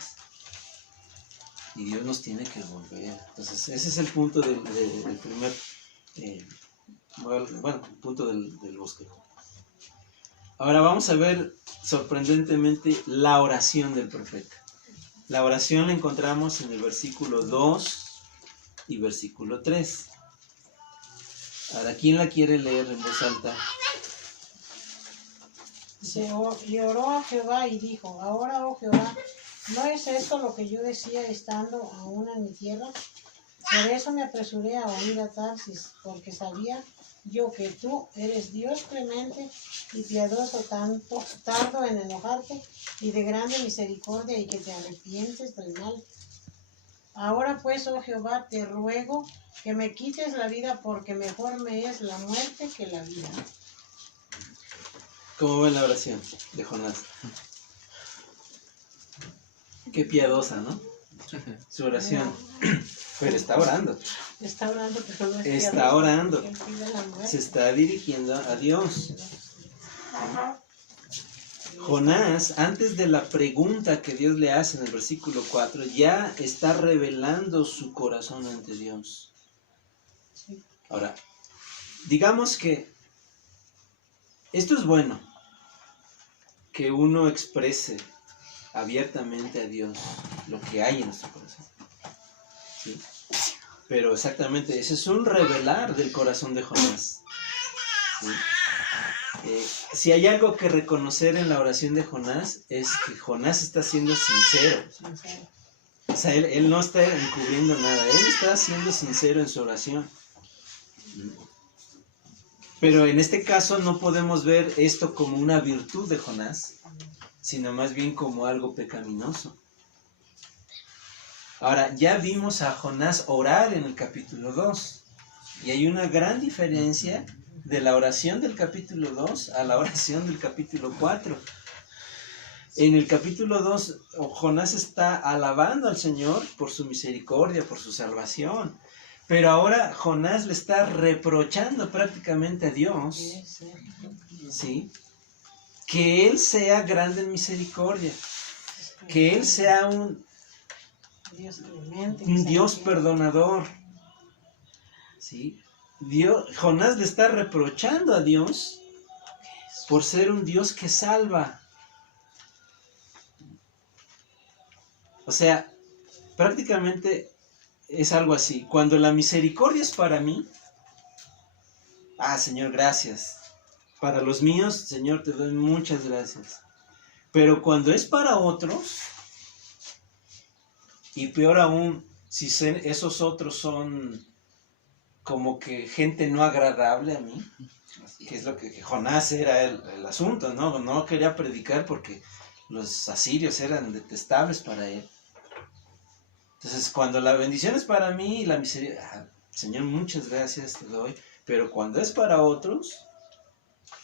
Y Dios nos tiene que volver. Entonces, ese es el punto del primer... punto del bosquejo. Ahora vamos a ver sorprendentemente la oración del profeta. La oración la encontramos en el versículo 2 y versículo 3. Ahora, ¿quién la quiere leer en voz alta? Y oró a Jehová y dijo, ahora, oh Jehová, ¿no es esto lo que yo decía estando aún en mi tierra? Por eso me apresuré a huir a Tarsis, porque sabía yo que tú eres Dios clemente y piadoso, tardo en enojarte y de grande misericordia, y que te arrepientes del mal. Ahora pues, oh Jehová, te ruego que me quites la vida, porque mejor me es la muerte que la vida. ¿Cómo ven la oración de Jonás? Qué piadosa, ¿no? Su oración. Pero está orando. Está orando, pero no es Está piadoso, orando. él pide la muerte. Se está dirigiendo a Dios. Jonás, antes de la pregunta que Dios le hace en el versículo 4, ya está revelando su corazón ante Dios. Ahora, digamos que esto es bueno, que uno exprese abiertamente a Dios lo que hay en nuestro corazón. ¿Sí? Pero exactamente, ese es un revelar del corazón de Jonás. ¿Sí? Si hay algo que reconocer en la oración de Jonás, es que Jonás está siendo sincero. O sea, él no está encubriendo nada, él está siendo sincero en su oración. Pero en este caso no podemos ver esto como una virtud de Jonás, sino más bien como algo pecaminoso. Ahora, ya vimos a Jonás orar en el capítulo 2, y hay una gran diferencia de la oración del capítulo 2 a la oración del capítulo 4. En el capítulo 2, Jonás está alabando al Señor por su misericordia, por su salvación. Pero ahora Jonás le está reprochando prácticamente a Dios, ¿sí? Que Él sea grande en misericordia, que Él sea un Dios perdonador, ¿sí? Jonás le está reprochando a Dios por ser un Dios que salva. O sea, prácticamente es algo así. Cuando la misericordia es para mí, Señor, gracias. Para los míos, Señor, te doy muchas gracias. Pero cuando es para otros, y peor aún, si esos otros son como que gente no agradable a mí, que es lo que Jonás era el asunto, ¿no? No quería predicar porque los asirios eran detestables para él. Entonces, cuando la bendición es para mí y la misericordia, Señor, muchas gracias te doy, pero cuando es para otros,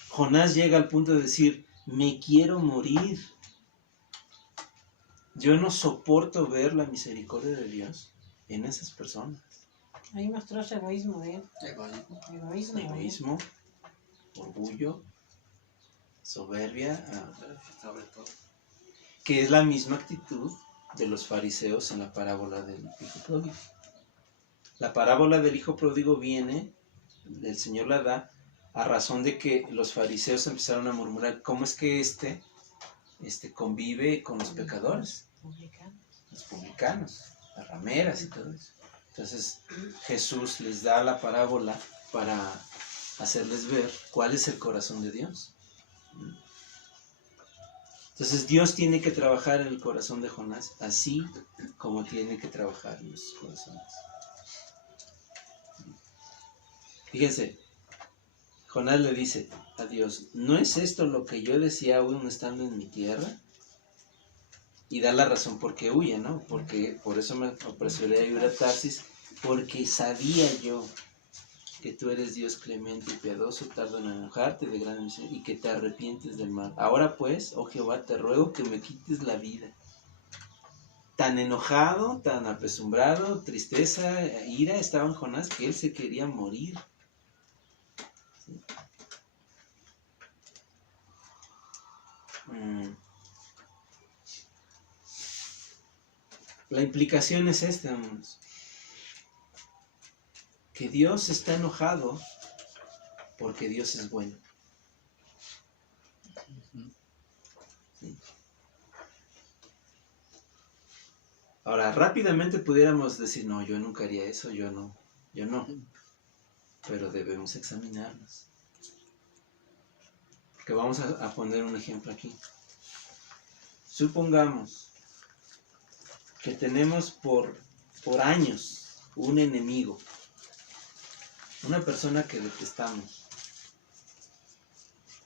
Jonás llega al punto de decir, me quiero morir. Yo no soporto ver la misericordia de Dios en esas personas. Ahí mostró ese egoísmo de él. Egoísmo. Orgullo, soberbia, que es la misma actitud de los fariseos en la parábola del hijo pródigo. La parábola del hijo pródigo viene, el Señor la da, a razón de que los fariseos empezaron a murmurar, ¿cómo es que convive con los pecadores? Los publicanos. las rameras y todo eso. Entonces Jesús les da la parábola para hacerles ver cuál es el corazón de Dios. Entonces Dios tiene que trabajar en el corazón de Jonás, así como tiene que trabajar en los corazones. Fíjense, Jonás le dice a Dios, ¿no es esto lo que yo decía aún estando en mi tierra? Y da la razón por qué huye, ¿no? Porque por eso me apresuré a ir a Tarsis, porque sabía yo que tú eres Dios clemente y piadoso, tardo en enojarte, de gran misericordia, y que te arrepientes del mal. Ahora pues, oh Jehová, te ruego que me quites la vida. Tan enojado, tan apesumbrado, tristeza, ira estaba en Jonás que él se quería morir. ¿Sí? La implicación es esta, hermanos. Que Dios está enojado porque Dios es bueno. ¿Sí? Ahora, rápidamente pudiéramos decir, no, yo nunca haría eso, yo no. Pero debemos examinarnos. Porque vamos a poner un ejemplo aquí. Supongamos que tenemos por años un enemigo, una persona que detestamos.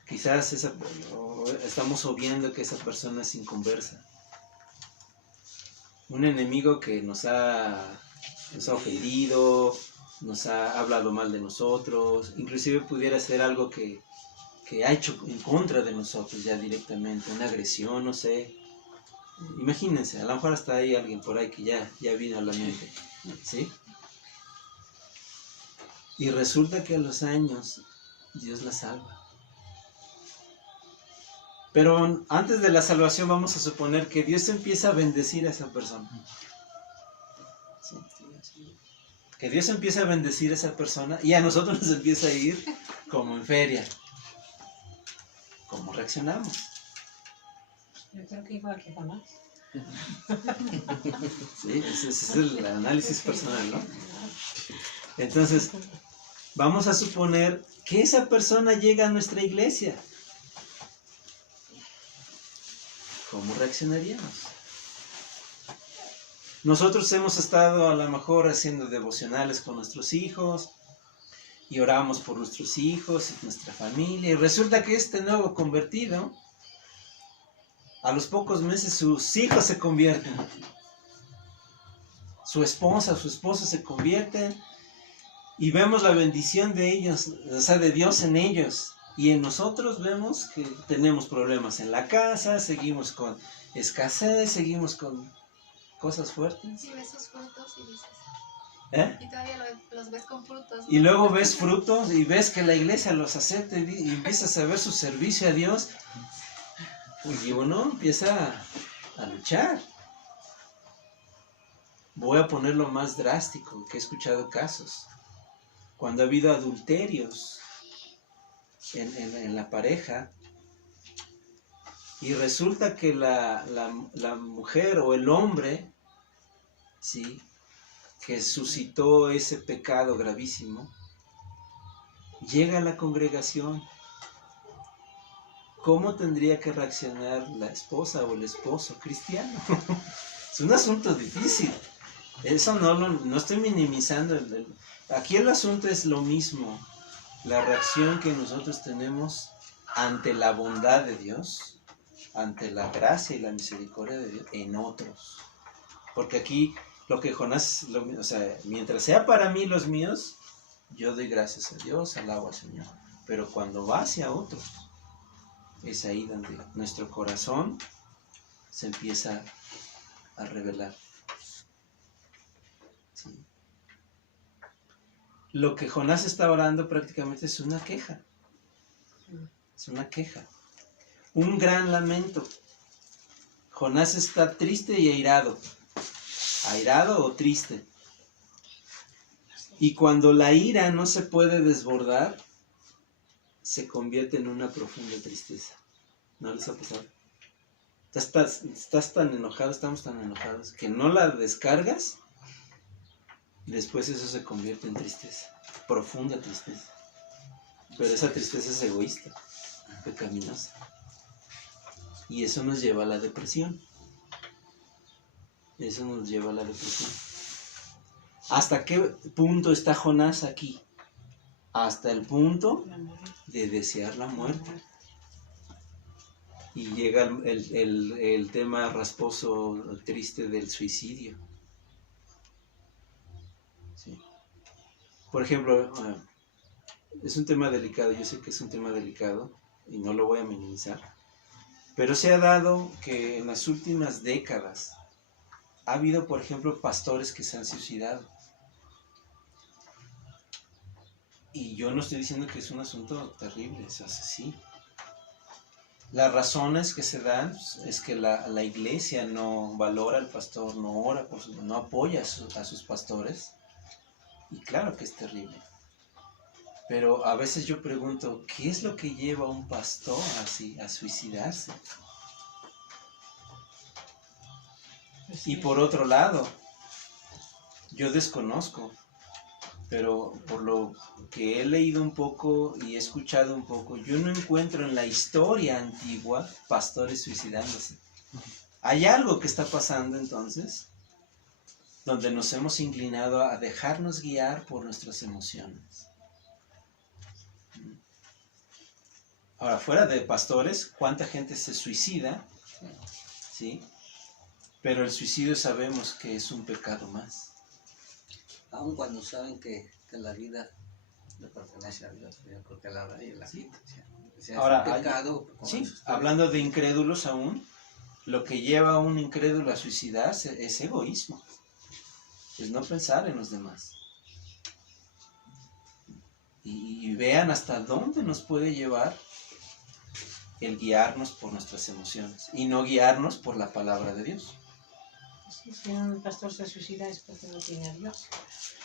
Quizás estamos obviando que esa persona es inconversa. Un enemigo que nos ha ofendido, nos ha hablado mal de nosotros, inclusive pudiera ser algo que ha hecho en contra de nosotros ya directamente, una agresión, no sé. Imagínense, a lo mejor hasta hay alguien por ahí que ya vino a la mente, ¿sí? Y resulta que a los años Dios la salva. Pero antes de la salvación vamos a suponer que Dios empieza a bendecir a esa persona. ¿Sí? Que Dios empieza a bendecir a esa persona y a nosotros nos empieza a ir como en feria. ¿Cómo reaccionamos? Yo creo que igual que Jonás. Sí, ese es el análisis personal, ¿no? Entonces, vamos a suponer que esa persona llega a nuestra iglesia. ¿Cómo reaccionaríamos? Nosotros hemos estado a lo mejor haciendo devocionales con nuestros hijos y oramos por nuestros hijos y nuestra familia y resulta que este nuevo convertido, a los pocos meses sus hijos se convierten, su esposa, su esposo se convierten y vemos la bendición de ellos, o sea, de Dios en ellos. Y en nosotros vemos que tenemos problemas en la casa, seguimos con escasez, seguimos con cosas fuertes. Y ves sus frutos y dices, ¿Eh? y todavía los ves con frutos, ¿no? Y luego ves frutos y ves que la iglesia los acepta y empiezas a ver su servicio a Dios. Y uno empieza a luchar. Voy a ponerlo más drástico, que he escuchado casos. Cuando ha habido adulterios en la pareja y resulta que la mujer o el hombre, ¿sí?, que suscitó ese pecado gravísimo, llega a la congregación. ¿Cómo tendría que reaccionar la esposa o el esposo cristiano? Es un asunto difícil. Eso no estoy minimizando. Aquí el asunto es lo mismo. La reacción que nosotros tenemos ante la bondad de Dios, ante la gracia y la misericordia de Dios en otros. Porque aquí lo que Jonás, o sea, mientras sea para mí los míos, yo doy gracias a Dios, alabo al Señor. Pero cuando va hacia otros, es ahí donde nuestro corazón se empieza a revelar. ¿Sí? Lo que Jonás está orando prácticamente es una queja. Es una queja. Un gran lamento. Jonás está triste y airado. Airado o triste. Y cuando la ira no se puede desbordar, se convierte en una profunda tristeza. ¿No les ha pasado? Estás tan enojado, estamos tan enojados, que no la descargas, y después eso se convierte en tristeza, profunda tristeza. Pero esa tristeza es egoísta, pecaminosa. Y eso nos lleva a la depresión. Eso nos lleva a la depresión. ¿Hasta qué punto está Jonás aquí? Hasta el punto de desear la muerte. Y llega el tema rasposo, triste del suicidio. Sí. Por ejemplo, es un tema delicado, yo sé que es un tema delicado y no lo voy a minimizar, pero se ha dado que en las últimas décadas ha habido, por ejemplo, pastores que se han suicidado. Y yo no estoy diciendo que es un asunto terrible, es así. Las razones que se dan es que la iglesia no valora al pastor, no ora, no apoya a sus pastores. Y claro que es terrible. Pero a veces yo pregunto, ¿qué es lo que lleva a un pastor así a suicidarse? Y por otro lado, yo desconozco, pero por lo que he leído un poco y he escuchado un poco, yo no encuentro en la historia antigua pastores suicidándose. Hay algo que está pasando entonces, donde nos hemos inclinado a dejarnos guiar por nuestras emociones. Ahora, fuera de pastores, ¿cuánta gente se suicida? ¿Sí? Pero el suicidio sabemos que es un pecado más. Aun cuando saben que la vida le pertenece a Dios, yo creo que la verdad y la quita. O sea, Ahora, es un pecado. Sí, hablando de incrédulos aún, lo que lleva a un incrédulo a suicidarse es egoísmo. Es no pensar en los demás. Y vean hasta dónde nos puede llevar el guiarnos por nuestras emociones y no guiarnos por la palabra de Dios. Sí, si un pastor se suicida es porque no tiene a Dios,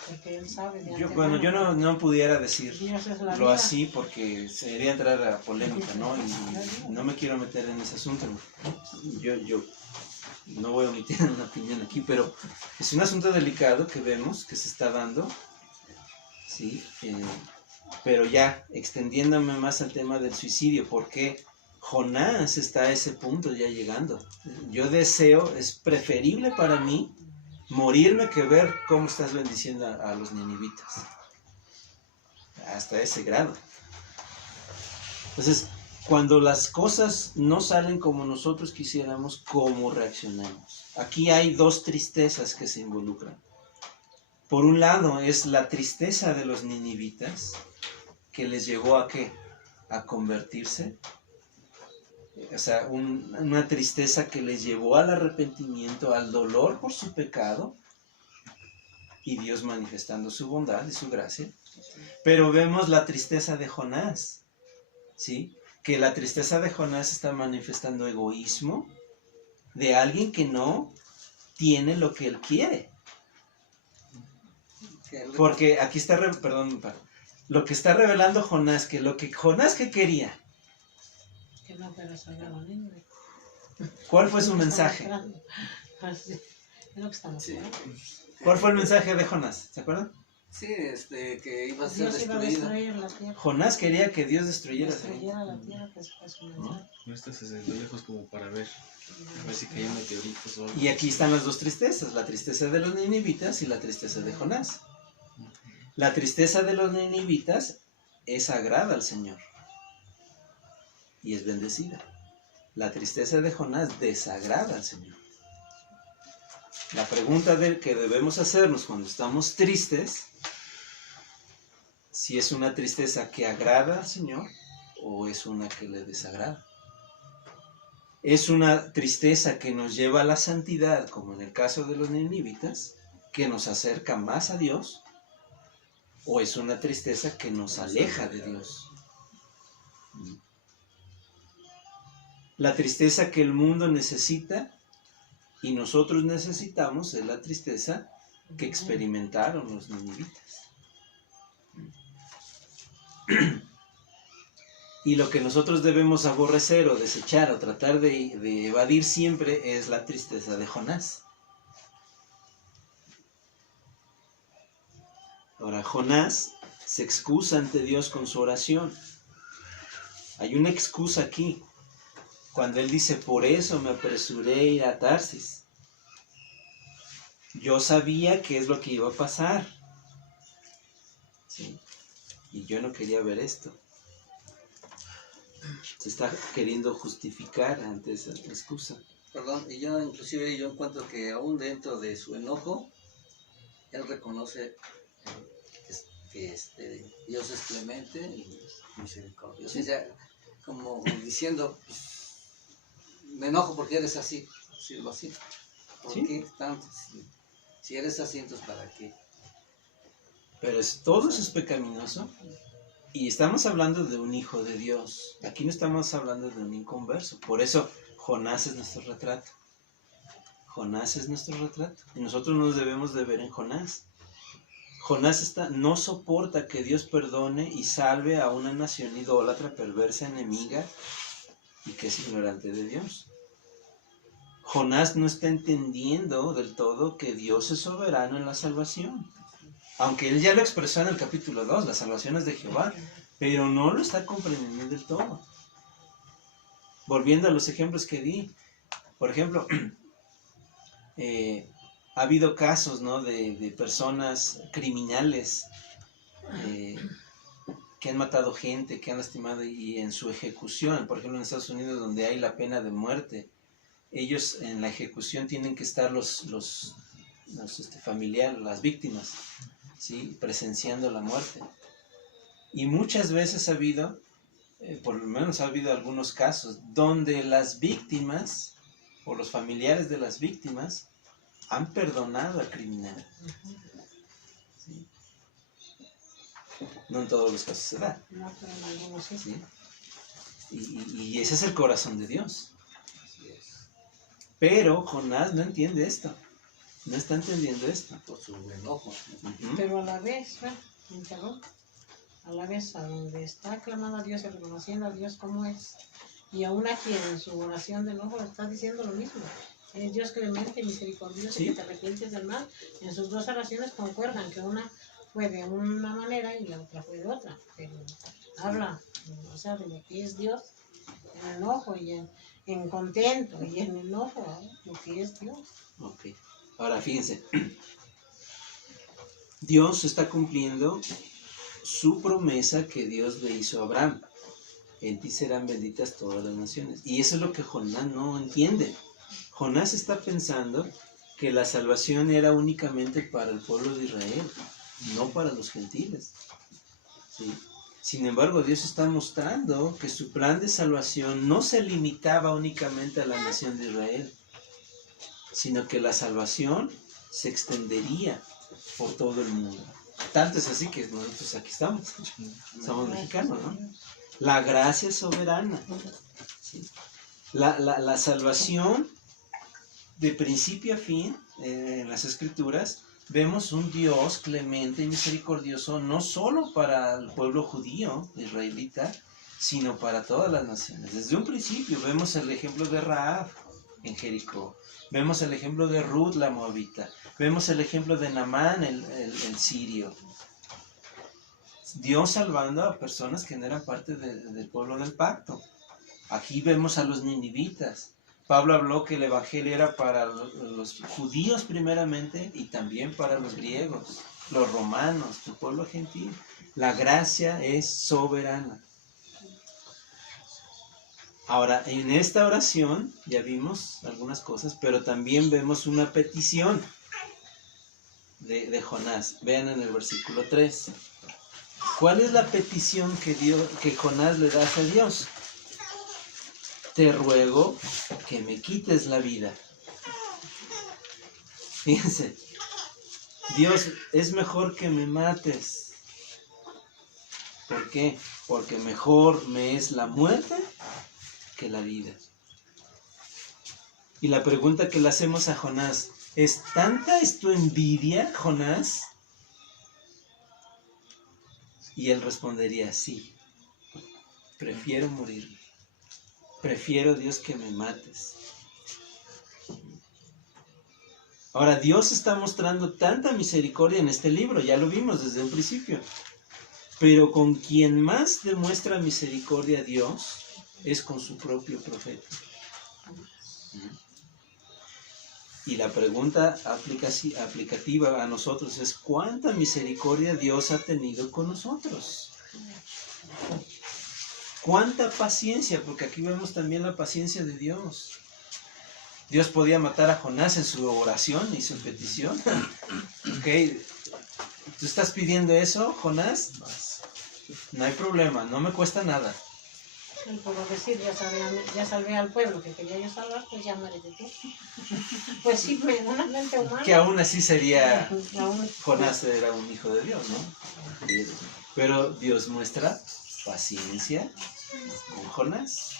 porque él sabe de Yo antemano no pudiera decirlo Dios es la vida. así porque sería entrar a polémica, ¿no? Y no me quiero meter en ese asunto. Yo no voy a omitir una opinión aquí, pero es un asunto delicado que vemos que se está dando, ¿sí? Pero ya extendiéndome más al tema del suicidio, porque Jonás está a ese punto ya llegando. Yo deseo, es preferible para mí morirme que ver cómo estás bendiciendo a los ninivitas. Hasta ese grado. Entonces, cuando las cosas no salen como nosotros quisiéramos, ¿cómo reaccionamos? Aquí hay dos tristezas que se involucran. Por un lado es la tristeza de los ninivitas, que les llevó a ¿qué? A convertirse. O sea, una tristeza que les llevó al arrepentimiento, al dolor por su pecado, y Dios manifestando su bondad y su gracia. Pero vemos la tristeza de Jonás, ¿sí? Que la tristeza de Jonás está manifestando egoísmo de alguien que no tiene lo que él quiere. Porque aquí está, lo que está revelando Jonás, que lo que Jonás que quería. Que no fuera sagrado Nínive. ¿Cuál fue su mensaje? Es lo que estamos hablando. ¿Cuál fue el mensaje de Jonás? ¿Se acuerdan? Sí, que iba a ser Dios iba a destruido. destruir la tierra. Jonás quería que Dios destruyera La tierra, que fue su mensaje. No estás sentó lejos como para ver. A ver si caían meteoritos o algo. Y aquí están las dos tristezas, la tristeza de los ninivitas y la tristeza de Jonás. La tristeza de los ninivitas es agrada al Señor y es bendecida. La tristeza de Jonás desagrada al Señor. La pregunta que debemos hacernos cuando estamos tristes, si es una tristeza que agrada al Señor o es una que le desagrada. Es una tristeza que nos lleva a la santidad, como en el caso de los ninivitas, que nos acerca más a Dios, o es una tristeza que nos aleja de Dios. La tristeza que el mundo necesita y nosotros necesitamos es la tristeza que experimentaron los ninivitas. Y lo que nosotros debemos aborrecer o desechar o tratar de evadir siempre es la tristeza de Jonás. Ahora, Jonás se excusa ante Dios con su oración. Hay una excusa aquí. Cuando él dice, por eso me apresuré a ir a Tarsis. Yo sabía qué es lo que iba a pasar. ¿Sí? Y yo no quería ver esto. Se está queriendo justificar ante esa excusa. Perdón, y yo inclusive yo encuentro que aún dentro de su enojo, él reconoce que Dios es clemente y misericordioso. Sí. O sea, como diciendo, pues, me enojo porque eres así, decirlo así. ¿Por Sí. qué tanto? Si eres así, entonces ¿para qué? Pero todo eso es pecaminoso. Y estamos hablando de un hijo de Dios. Aquí no estamos hablando de un inconverso. Por eso Jonás es nuestro retrato. Jonás es nuestro retrato. Y nosotros nos debemos de ver en Jonás. Jonás no soporta que Dios perdone y salve a una nación idólatra, perversa, enemiga y que es ignorante de Dios. Jonás no está entendiendo del todo que Dios es soberano en la salvación. Aunque él ya lo expresó en el capítulo 2, la salvación es de Jehová, pero no lo está comprendiendo del todo. Volviendo a los ejemplos que di, por ejemplo, ha habido casos, ¿no?, de personas criminales que han matado gente, que han lastimado, y en su ejecución, por ejemplo en Estados Unidos, donde hay la pena de muerte, ellos en la ejecución tienen que estar los familiares, las víctimas, ¿sí?, presenciando la muerte. Y muchas veces ha habido, por lo menos ha habido algunos casos, donde las víctimas o los familiares de las víctimas han perdonado al criminal. ¿Sí? No en todos los casos se da. No, pero en algunos sí. ¿Sí? Y ese es el corazón de Dios. Así es. Pero Jonás no entiende esto. No está entendiendo esto. Por su enojo. Ujú. Pero a la vez, me interrumpo, a la vez a donde está clamando a Dios y reconociendo a Dios como es, y aún aquí en su oración de enojo está diciendo lo mismo. Es Dios clemente y misericordioso, Sí. que te arrepientes del mal. En sus dos oraciones concuerdan que una fue de una manera y la otra fue de otra. Pero habla, o sea, de lo que es Dios en enojo y en contento y en enojo, lo que es Dios. Ok. Ahora fíjense. Dios está cumpliendo su promesa que Dios le hizo a Abraham. En ti serán benditas todas las naciones. Y eso es lo que Jonás no entiende. Jonás está pensando que la salvación era únicamente para el pueblo de Israel, no para los gentiles. ¿Sí? Sin embargo, Dios está mostrando que su plan de salvación no se limitaba únicamente a la nación de Israel, sino que la salvación se extendería por todo el mundo. Tanto es así que nosotros aquí estamos. Somos mexicanos, ¿no? La gracia soberana. ¿Sí? La salvación, de principio a fin, en las Escrituras, vemos un Dios clemente y misericordioso, no solo para el pueblo judío, israelita, sino para todas las naciones. Desde un principio vemos el ejemplo de Rahab en Jericó. Vemos el ejemplo de Ruth, la moabita. Vemos el ejemplo de Naamán, el sirio. Dios salvando a personas que no eran parte del pueblo del pacto. Aquí vemos a los ninivitas. Pablo habló que el evangelio era para los judíos primeramente y también para los griegos, los romanos, el pueblo gentil. La gracia es soberana. Ahora, en esta oración ya vimos algunas cosas, pero también vemos una petición de Jonás. Vean en el versículo 3. ¿Cuál es la petición que Jonás le da a Dios? Te ruego que me quites la vida. Fíjense, Dios, es mejor que me mates. ¿Por qué? Porque mejor me es la muerte que la vida. Y la pregunta que le hacemos a Jonás, ¿es tanta es tu envidia, Jonás? Y él respondería, sí. prefiero morirme. Prefiero, Dios, que me mates. Ahora, Dios está mostrando tanta misericordia en este libro, ya lo vimos desde un principio. Pero con quien más demuestra misericordia a Dios es con su propio profeta. Y la pregunta aplicativa a nosotros es: ¿cuánta misericordia Dios ha tenido con nosotros? ¿Cuánta paciencia? Porque aquí vemos también la paciencia de Dios. Dios podía matar a Jonás en su oración y su petición. Ok, ¿tú estás pidiendo eso, Jonás? No hay problema, no me cuesta nada. Él pudo decir, ya salvé al pueblo que quería yo salvar, pues ya muérete tú. Pues sí, una mente humana. Que aún así sería, Aún- Jonás era un hijo de Dios, ¿no? Pero Dios muestra paciencia con Jonás.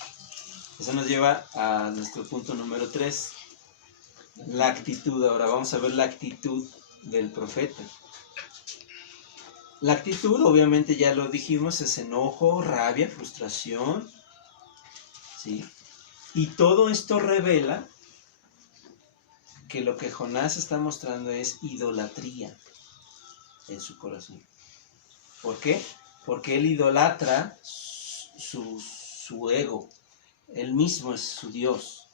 Eso nos lleva a nuestro punto número 3, la actitud. Ahora vamos a ver la actitud del profeta. La actitud, obviamente ya lo dijimos, es enojo, rabia, frustración, ¿sí? Y todo esto revela que lo que Jonás está mostrando es idolatría en su corazón. ¿Por qué? Porque él idolatra su ego. Él mismo es su Dios.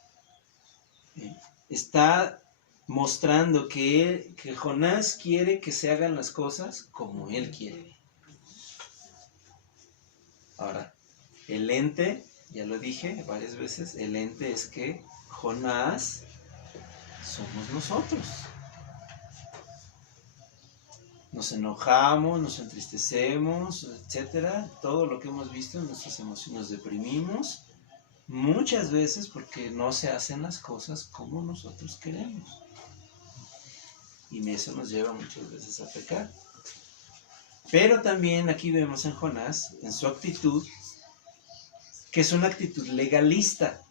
Está mostrando que Jonás quiere que se hagan las cosas como él quiere. Ahora, el ente, ya lo dije varias veces, el ente es que Jonás somos nosotros. Nos enojamos, nos entristecemos, etcétera. Todo lo que hemos visto en nuestras emociones, nos deprimimos. Muchas veces porque no se hacen las cosas como nosotros queremos. Y eso nos lleva muchas veces a pecar. Pero también aquí vemos en Jonás, en su actitud, que es una actitud legalista.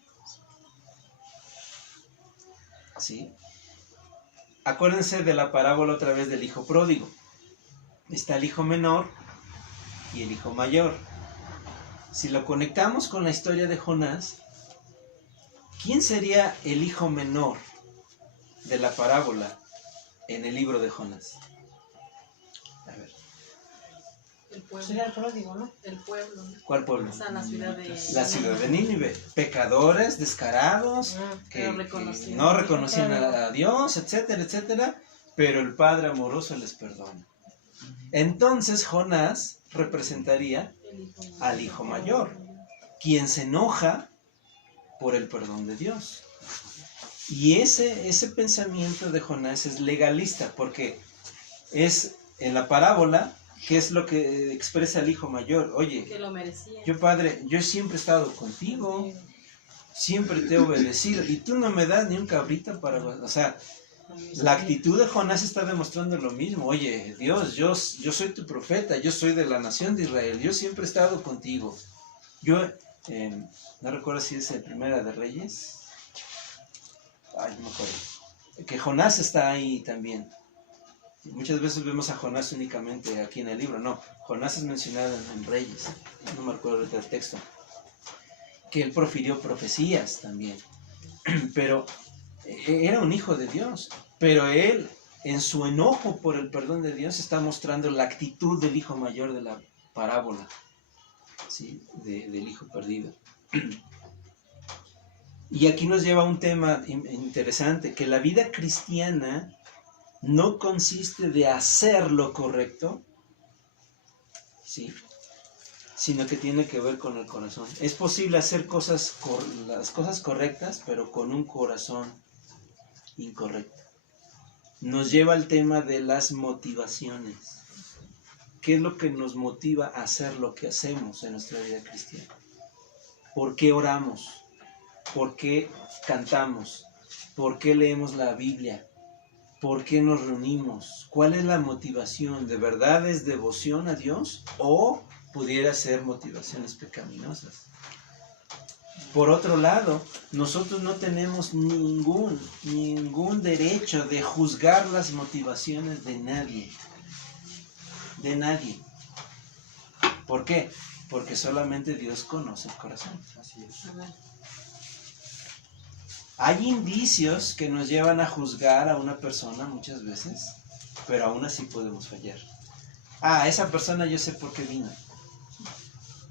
¿Sí? Acuérdense de la parábola otra vez del hijo pródigo. Está el hijo menor y el hijo mayor. Si lo conectamos con la historia de Jonás, ¿quién sería el hijo menor de la parábola en el libro de Jonás? A ver. El pueblo. Sería el pródigo, ¿no? El pueblo. ¿No? ¿Cuál pueblo? O sea, la ciudad de... La ciudad de Nínive. Pecadores, descarados, que no reconocían a Dios, etcétera, etcétera. Pero el Padre amoroso les perdona. Entonces Jonás representaría al hijo mayor, quien se enoja por el perdón de Dios. Y ese pensamiento de Jonás es legalista, porque es en la parábola, ¿qué es lo que expresa el hijo mayor? Oye, Que lo merecía. yo padre, yo siempre he estado contigo, siempre te he obedecido, y tú no me das ni un cabrito para... O sea, la actitud de Jonás está demostrando lo mismo. Oye, Dios, yo soy tu profeta, yo soy de la nación de Israel, yo siempre he estado contigo. Yo, no recuerdo si es en Primera de Reyes, no me acuerdo, que Jonás está ahí también. Muchas veces vemos a Jonás únicamente aquí en el libro, no, Jonás es mencionado en Reyes, no me acuerdo del texto, que él profirió profecías también, pero era un hijo de Dios, pero él, en su enojo por el perdón de Dios, está mostrando la actitud del hijo mayor de la parábola, ¿sí? Del hijo perdido. Y aquí nos lleva a un tema interesante, que la vida cristiana no consiste de hacer lo correcto, ¿sí? Sino que tiene que ver con el corazón. Es posible hacer las cosas correctas, pero con un corazón incorrecto. Nos lleva al tema de las motivaciones. ¿Qué es lo que nos motiva a hacer lo que hacemos en nuestra vida cristiana? ¿Por qué oramos? ¿Por qué cantamos? ¿Por qué leemos la Biblia? ¿Por qué nos reunimos? ¿Cuál es la motivación? ¿De verdad es devoción a Dios? ¿O pudiera ser motivaciones pecaminosas? Por otro lado, nosotros no tenemos ningún derecho de juzgar las motivaciones de nadie. De nadie. ¿Por qué? porque solamente Dios conoce el corazón. Así es. Amén. Hay indicios que nos llevan a juzgar a una persona muchas veces, pero aún así podemos fallar. Ah, esa persona yo sé por qué vino.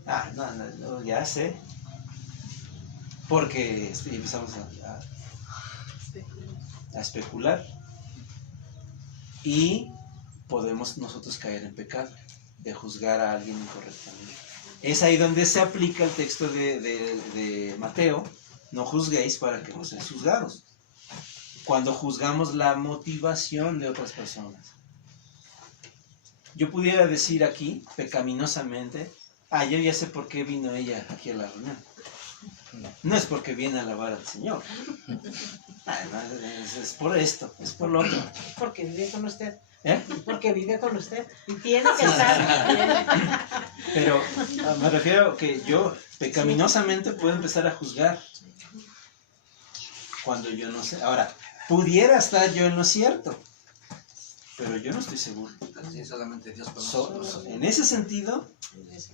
Ah, no, ya sé. Porque empezamos a especular. Y podemos nosotros caer en pecado de juzgar a alguien incorrectamente. Es ahí donde se aplica el texto de Mateo: no juzguéis para que no seáis juzgados. Cuando juzgamos la motivación de otras personas. Yo pudiera decir aquí, pecaminosamente, yo ya sé por qué vino ella aquí a la reunión. No es porque viene a alabar al Señor. Es por esto, es por lo otro. Porque vive con usted. ¿Eh? Porque vive con usted. Y tiene que estar. Pero me refiero que yo pecaminosamente puedo empezar a juzgar cuando yo no sé. Ahora, pudiera estar yo en lo cierto, pero yo no estoy seguro. Así solamente Dios conoce. En ese sentido,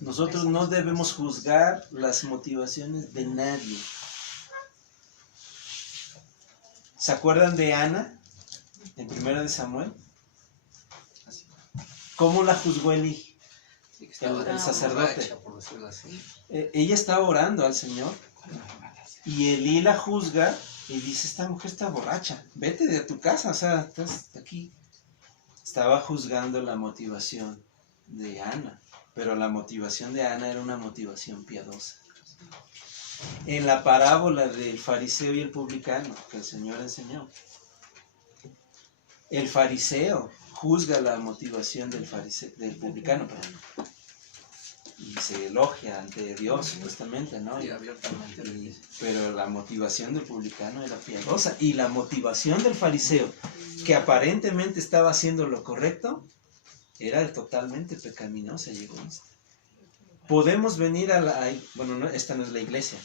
nosotros no debemos juzgar las motivaciones de nadie. ¿Se acuerdan de Ana en 1 de Samuel? ¿Cómo la juzgó Elí? El sacerdote. Borracha, por decirlo así. Ella estaba orando al Señor y Elí la juzga y dice: esta mujer está borracha, vete de tu casa, o sea, estás aquí. Estaba juzgando la motivación de Ana, pero la motivación de Ana era una motivación piadosa. En la parábola del fariseo y el publicano que el Señor enseñó, el fariseo juzga la motivación del publicano, y se elogia ante Dios supuestamente, ¿no? Sí, abiertamente. Pero la motivación del publicano era piadosa, y la motivación del fariseo, que aparentemente estaba haciendo lo correcto, era totalmente pecaminosa y egoísta. Podemos venir esta no es la iglesia,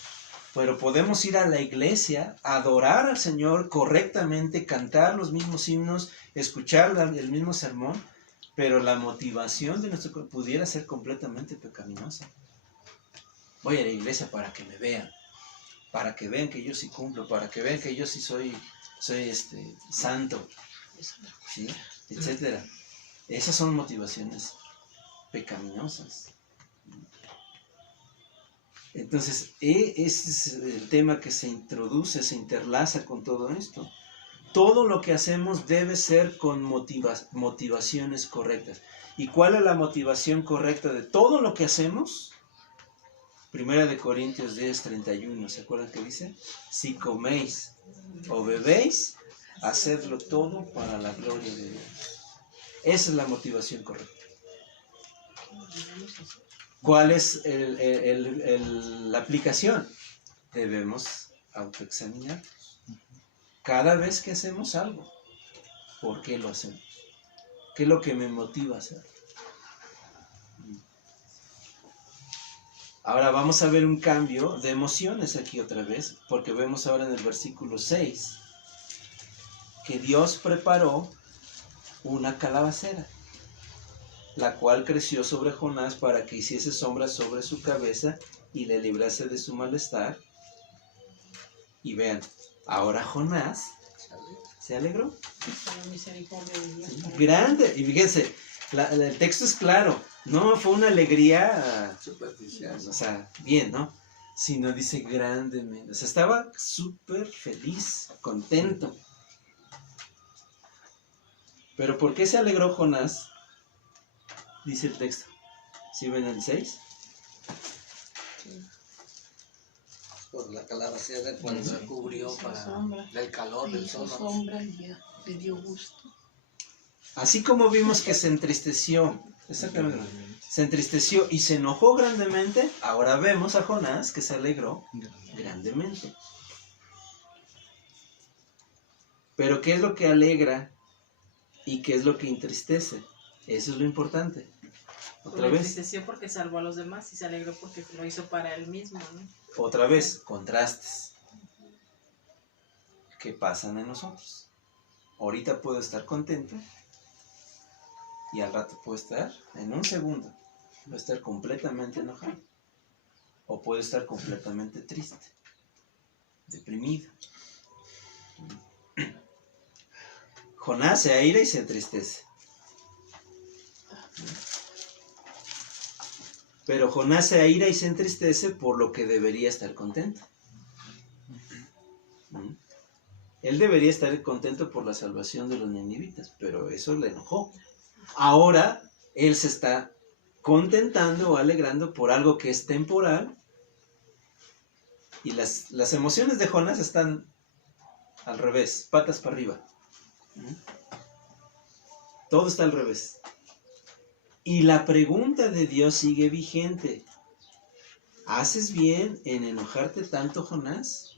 pero podemos ir a la iglesia, adorar al Señor correctamente, cantar los mismos himnos, escuchar el mismo sermón, pero la motivación de nuestro pudiera ser completamente pecaminosa. Voy a la iglesia para que me vean, para que vean que yo sí cumplo, para que vean que yo sí soy santo, ¿sí? Etcétera. Esas son motivaciones pecaminosas. Entonces, ese es el tema que se introduce, se interlaza con todo esto. Todo lo que hacemos debe ser con motivaciones correctas. ¿Y cuál es la motivación correcta de todo lo que hacemos? 1 Corintios 10:31, ¿se acuerdan que dice? Si coméis o bebéis, hacedlo todo para la gloria de Dios. Esa es la motivación correcta. ¿Cuál es la aplicación? Debemos autoexaminarnos. Cada vez que hacemos algo, ¿por qué lo hacemos? ¿Qué es lo que me motiva a hacer? Ahora vamos a ver un cambio de emociones aquí otra vez, porque vemos ahora en el versículo 6 que Dios preparó una calabacera, la cual creció sobre Jonás para que hiciese sombra sobre su cabeza y le librase de su malestar. Y vean, ahora Jonás se alegró. La misericordia de Dios. Grande. Y fíjense, el texto es claro. No fue una alegría Superficial. o sea, bien, ¿no? Sino dice grandemente. O sea, estaba súper feliz, contento. Pero ¿por qué se alegró Jonás? Dice el texto. ¿Sí ven el 6? Por la calabacera cuando se cubrió del calor del sol. sombra y ya le dio gusto. Así como vimos que se entristeció, exactamente, se entristeció y se enojó grandemente, ahora vemos a Jonás que se alegró grandemente. Pero ¿qué es lo que alegra y qué es lo que entristece? Eso es lo importante. Otra Se vez, entristeció porque salvó a los demás y se alegró porque lo hizo para él mismo, ¿no? otra vez, contrastes que pasan en nosotros. Ahorita puedo estar contento y al rato puedo estar, en un segundo, puedo estar completamente enojado. o puede estar completamente triste, deprimido. Jonás se aira y se entristece. Pero Jonás se aira y se entristece por lo que debería estar contento. Él debería estar contento por la salvación de los ninivitas, pero eso le enojó. Ahora él se está contentando o alegrando por algo que es temporal, y las emociones de Jonás están al revés, patas para arriba. Todo está al revés. Y la pregunta de Dios sigue vigente. ¿Haces bien en enojarte tanto, Jonás?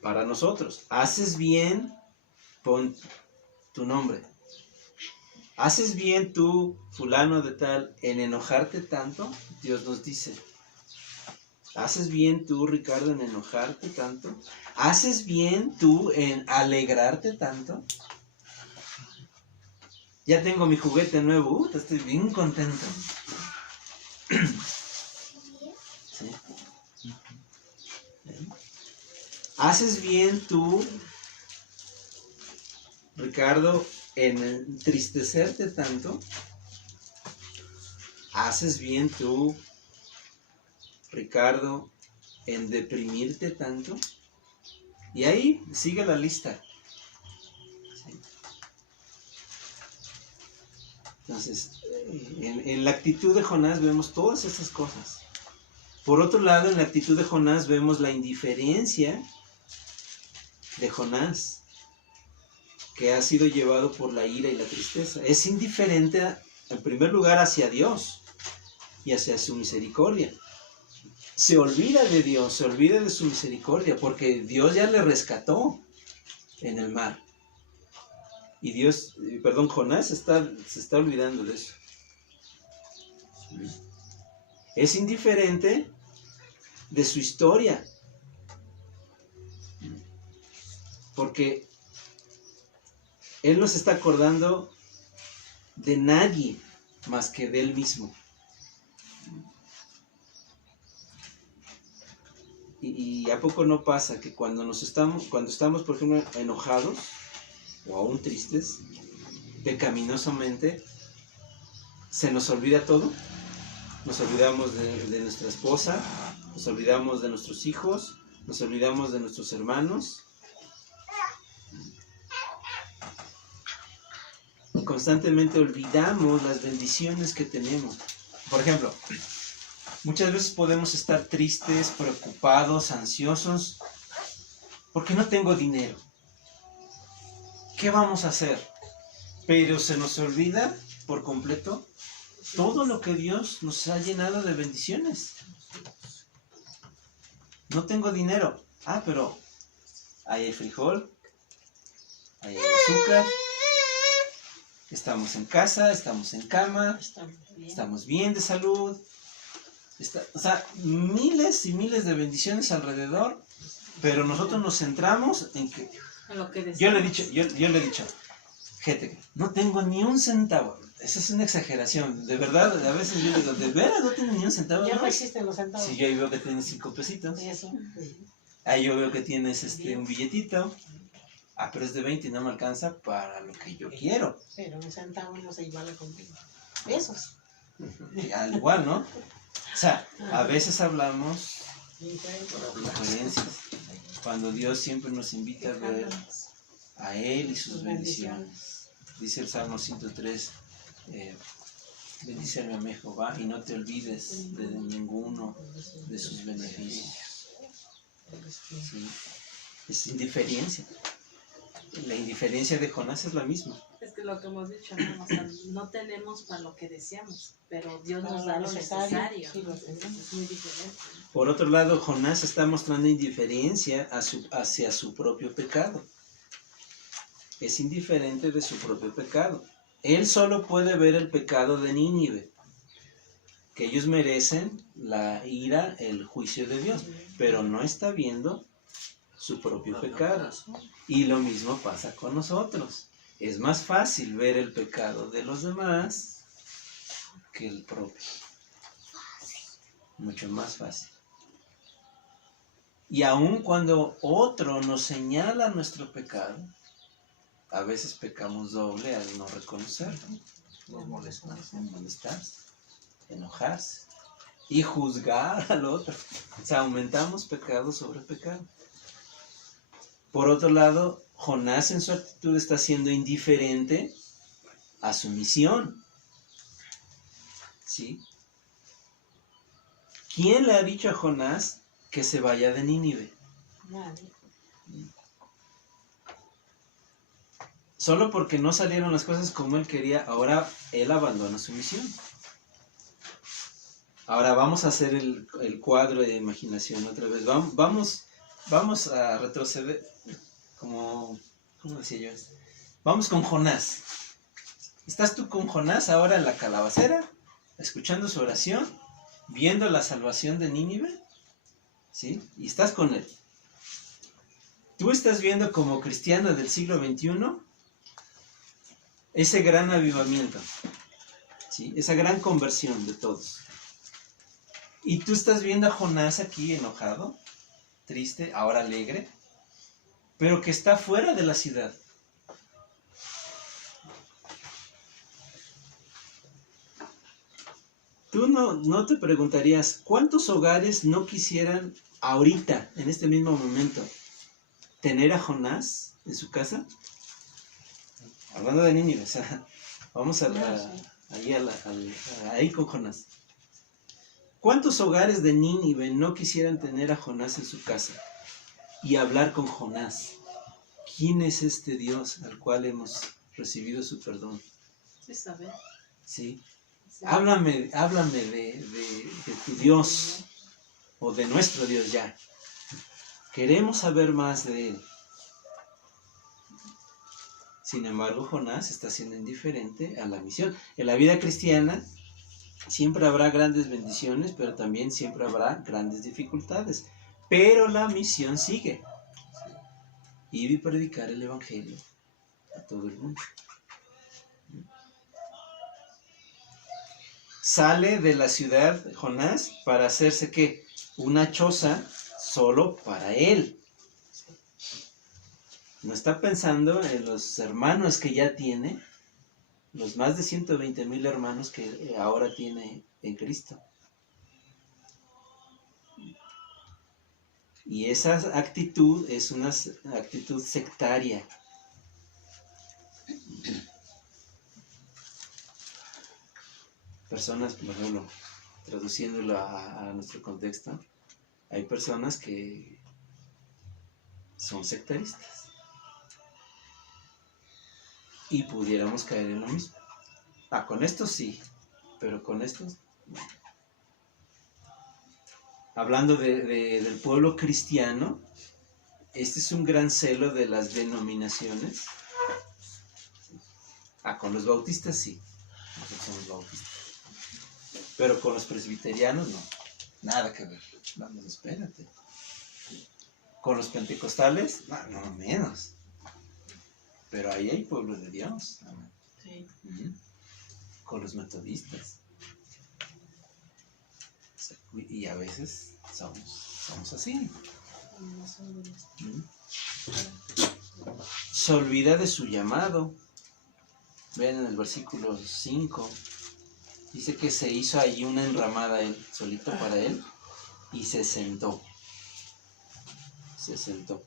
Para nosotros, ¿haces bien? Pon tu nombre. ¿Haces bien tú, fulano de tal, en enojarte tanto? Dios nos dice. ¿Haces bien tú, Ricardo, en enojarte tanto? ¿Haces bien tú en alegrarte tanto? Ya tengo mi juguete nuevo, estoy bien contento. ¿Sí? ¿Haces bien tú, Ricardo, en entristecerte tanto? ¿Haces bien tú, Ricardo, en deprimirte tanto? Y ahí sigue la lista. ¿Sí? Entonces, en la actitud de Jonás vemos todas estas cosas. Por otro lado, en la actitud de Jonás vemos la indiferencia de Jonás, que ha sido llevado por la ira y la tristeza. Es indiferente, en primer lugar, hacia Dios y hacia su misericordia. Se olvida de Dios, se olvida de su misericordia, porque Dios ya le rescató en el mar. Y Jonás se está olvidando de eso. Es indiferente de su historia, porque él no se está acordando de nadie más que de él mismo. Y ¿a poco no pasa que cuando estamos, por ejemplo, enojados o aún tristes, pecaminosamente, se nos olvida todo? Nos olvidamos de nuestra esposa, nos olvidamos de nuestros hijos, nos olvidamos de nuestros hermanos. Y constantemente olvidamos las bendiciones que tenemos. Por ejemplo, muchas veces podemos estar tristes, preocupados, ansiosos, porque no tengo dinero. ¿Qué vamos a hacer? Pero se nos olvida por completo todo lo que Dios nos ha llenado de bendiciones. No tengo dinero. Pero ahí hay frijol, ahí hay azúcar, estamos en casa, estamos en cama, estamos bien de salud. Miles y miles de bendiciones alrededor, pero nosotros nos centramos en que... Yo le he dicho, gente, no tengo ni un centavo. Esa es una exageración, de verdad. A veces yo digo, ¿de veras no tengo ni un centavo? Ya no existen los centavos. Si yo ahí veo que tienes 5 pesitos. Eso. Ahí yo veo que tienes un billetito. Pero es de 20 y no me alcanza para lo que yo quiero. Pero un centavo no se iguala con 20 pesos. Al igual, ¿no? O sea, a veces hablamos diferencias, cuando Dios siempre nos invita a ver a Él y sus bendiciones. Dice el Salmo 103, bendíceme a mí, Jehová, y no te olvides de ninguno de sus beneficios. ¿Sí? Es indiferencia. La indiferencia de Jonás es la misma. Es que lo que hemos dicho, ¿no? O sea, no tenemos para lo que deseamos, pero Dios nos da lo necesario. Sí, lo tenemos. Es muy diferente. Por otro lado, Jonás está mostrando indiferencia hacia su propio pecado. Es indiferente de su propio pecado. Él solo puede ver el pecado de Nínive, que ellos merecen la ira, el juicio de Dios, pero no está viendo su propio pecado. Y lo mismo pasa con nosotros. Es más fácil ver el pecado de los demás que el propio. mucho más fácil. Y aun cuando otro nos señala nuestro pecado, a veces pecamos doble al no reconocerlo, Por molestar. molestarse, enojarse y juzgar al otro. O sea, aumentamos pecado sobre pecado. Por otro lado, Jonás en su actitud está siendo indiferente a su misión. ¿Sí? ¿Quién le ha dicho a Jonás que se vaya de Nínive? Nadie. Solo porque no salieron las cosas como él quería, ahora él abandona su misión. Ahora vamos a hacer el cuadro de imaginación otra vez. Vamos a retroceder, ¿cómo decía yo? Vamos con Jonás. ¿Estás tú con Jonás ahora en la calabacera, escuchando su oración, viendo la salvación de Nínive? ¿Sí? Y estás con él. ¿Tú estás viendo como cristiano del siglo XXI ese gran avivamiento? ¿Sí? Esa gran conversión de todos. Y tú estás viendo a Jonás aquí enojado, triste, ahora alegre, pero que está fuera de la ciudad. Tú no te preguntarías, ¿cuántos hogares no quisieran ahorita, en este mismo momento, tener a Jonás en su casa? Hablando de Nínive, o sea, vamos ahí con Jonás. ¿Cuántos hogares de Nínive no quisieran tener a Jonás en su casa y hablar con Jonás? ¿Quién es este Dios al cual hemos recibido su perdón? Sí, sabe. ¿Sí? Sí. Háblame de tu Dios o de nuestro Dios ya. Queremos saber más de él. Sin embargo, Jonás está siendo indiferente a la misión. En la vida cristiana siempre habrá grandes bendiciones, pero también siempre habrá grandes dificultades. Pero la misión sigue. Ir y predicar el Evangelio a todo el mundo. Sale de la ciudad Jonás para hacerse ¿qué? Una choza solo para él. No está pensando en los hermanos que ya tiene, los más de 120,000 hermanos que ahora tiene en Cristo. Y esa actitud es una actitud sectaria. Personas, por ejemplo, traduciéndolo a nuestro contexto, hay personas que son sectaristas. Y pudiéramos caer en lo mismo. Con estos sí, pero con estos no. Hablando del pueblo cristiano, este es un gran celo de las denominaciones. Con los bautistas sí, nosotros somos bautistas. Pero con los presbiterianos no, nada que ver. Vamos, espérate. Con los pentecostales, no menos. Pero ahí hay pueblo de Dios. Sí. Con los metodistas. Y a veces somos así. Se olvida de su llamado. Vean en el versículo 5. Dice que se hizo ahí una enramada él, solito para él, y se sentó. Se sentó.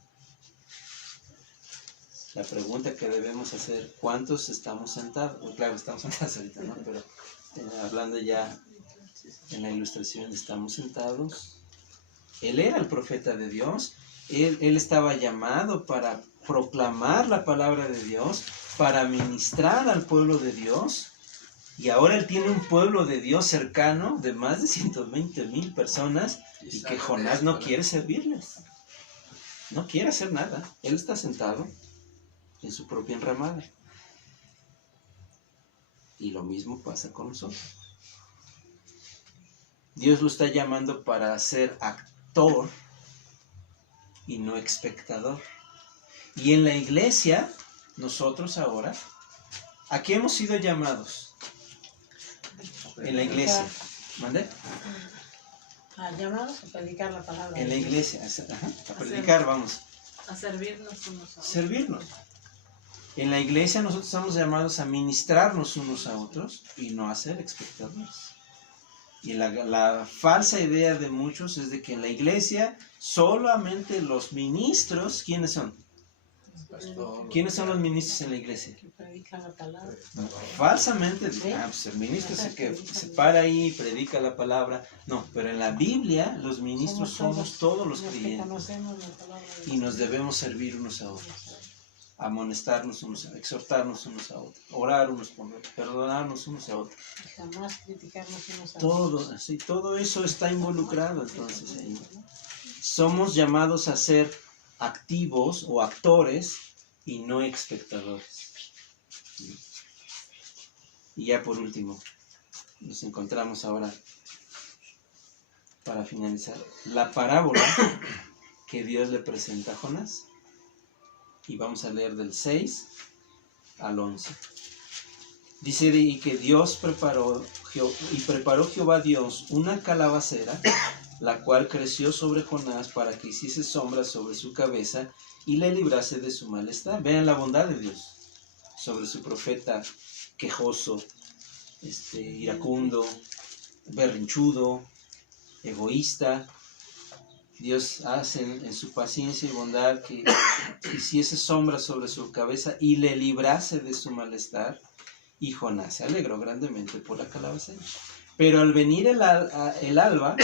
La pregunta que debemos hacer, ¿cuántos estamos sentados? Pues claro, estamos sentados ahorita, ¿no? Pero hablando ya en la ilustración, estamos sentados. Él era el profeta de Dios. Él estaba llamado para proclamar la palabra de Dios, para ministrar al pueblo de Dios. Y ahora él tiene un pueblo de Dios cercano de más de 120,000 personas y que Jonás no quiere servirles. No quiere hacer nada. Él está sentado en su propia enramada. Y lo mismo pasa con nosotros. Dios lo está llamando para ser actor y no espectador. Y en la iglesia, nosotros ahora, ¿a qué hemos sido llamados? En la iglesia. ¿Mande? Llamados a predicar la palabra. En la de Dios. iglesia, a predicar, vamos. A servirnos unos a otros. Servirnos. En la iglesia nosotros estamos llamados a ministrarnos unos a otros y no a ser espectadores. Y la falsa idea de muchos es de que en la iglesia solamente los ministros, ¿quiénes son? ¿Quiénes son los ministros en la iglesia? Que predican la palabra. Falsamente, Sí. pues el ministro es el que se para ahí y predica la palabra. No, pero en la Biblia los ministros somos todos los que creyentes conocemos la palabra de y nos debemos servir unos a otros, amonestarnos unos a otros, exhortarnos unos a otros, orar unos por otros, perdonarnos unos a otros. Y jamás criticarnos unos a Todo, otros. así, todo eso está involucrado entonces ahí. Somos llamados a ser activos o actores y no espectadores. Y ya por último, nos encontramos ahora, para finalizar, la parábola que Dios le presenta a Jonás. Y vamos a leer del 6 al 11. Dice, y que preparó Jehová Dios una calabacera, la cual creció sobre Jonás para que hiciese sombra sobre su cabeza y le librase de su malestar. Vean la bondad de Dios sobre su profeta quejoso, iracundo, berrinchudo, egoísta. Dios hace en su paciencia y bondad que hiciese sombra sobre su cabeza y le librase de su malestar. Y Jonás se alegró grandemente por la calabacera. Pero al venir el alba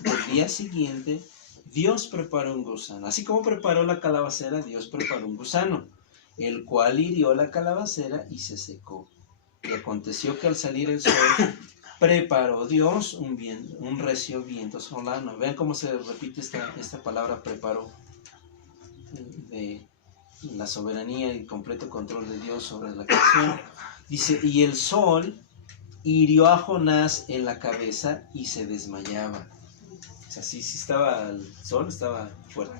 del día siguiente, Dios preparó un gusano. Así como preparó la calabacera, Dios preparó un gusano, el cual hirió la calabacera y se secó. Y aconteció que al salir el sol, preparó Dios un recio viento solano. Vean cómo se repite esta palabra preparó, de la soberanía y completo control de Dios sobre la creación. Dice, y el sol hirió a Jonás en la cabeza y se desmayaba. O sea, sí estaba el sol, estaba fuerte.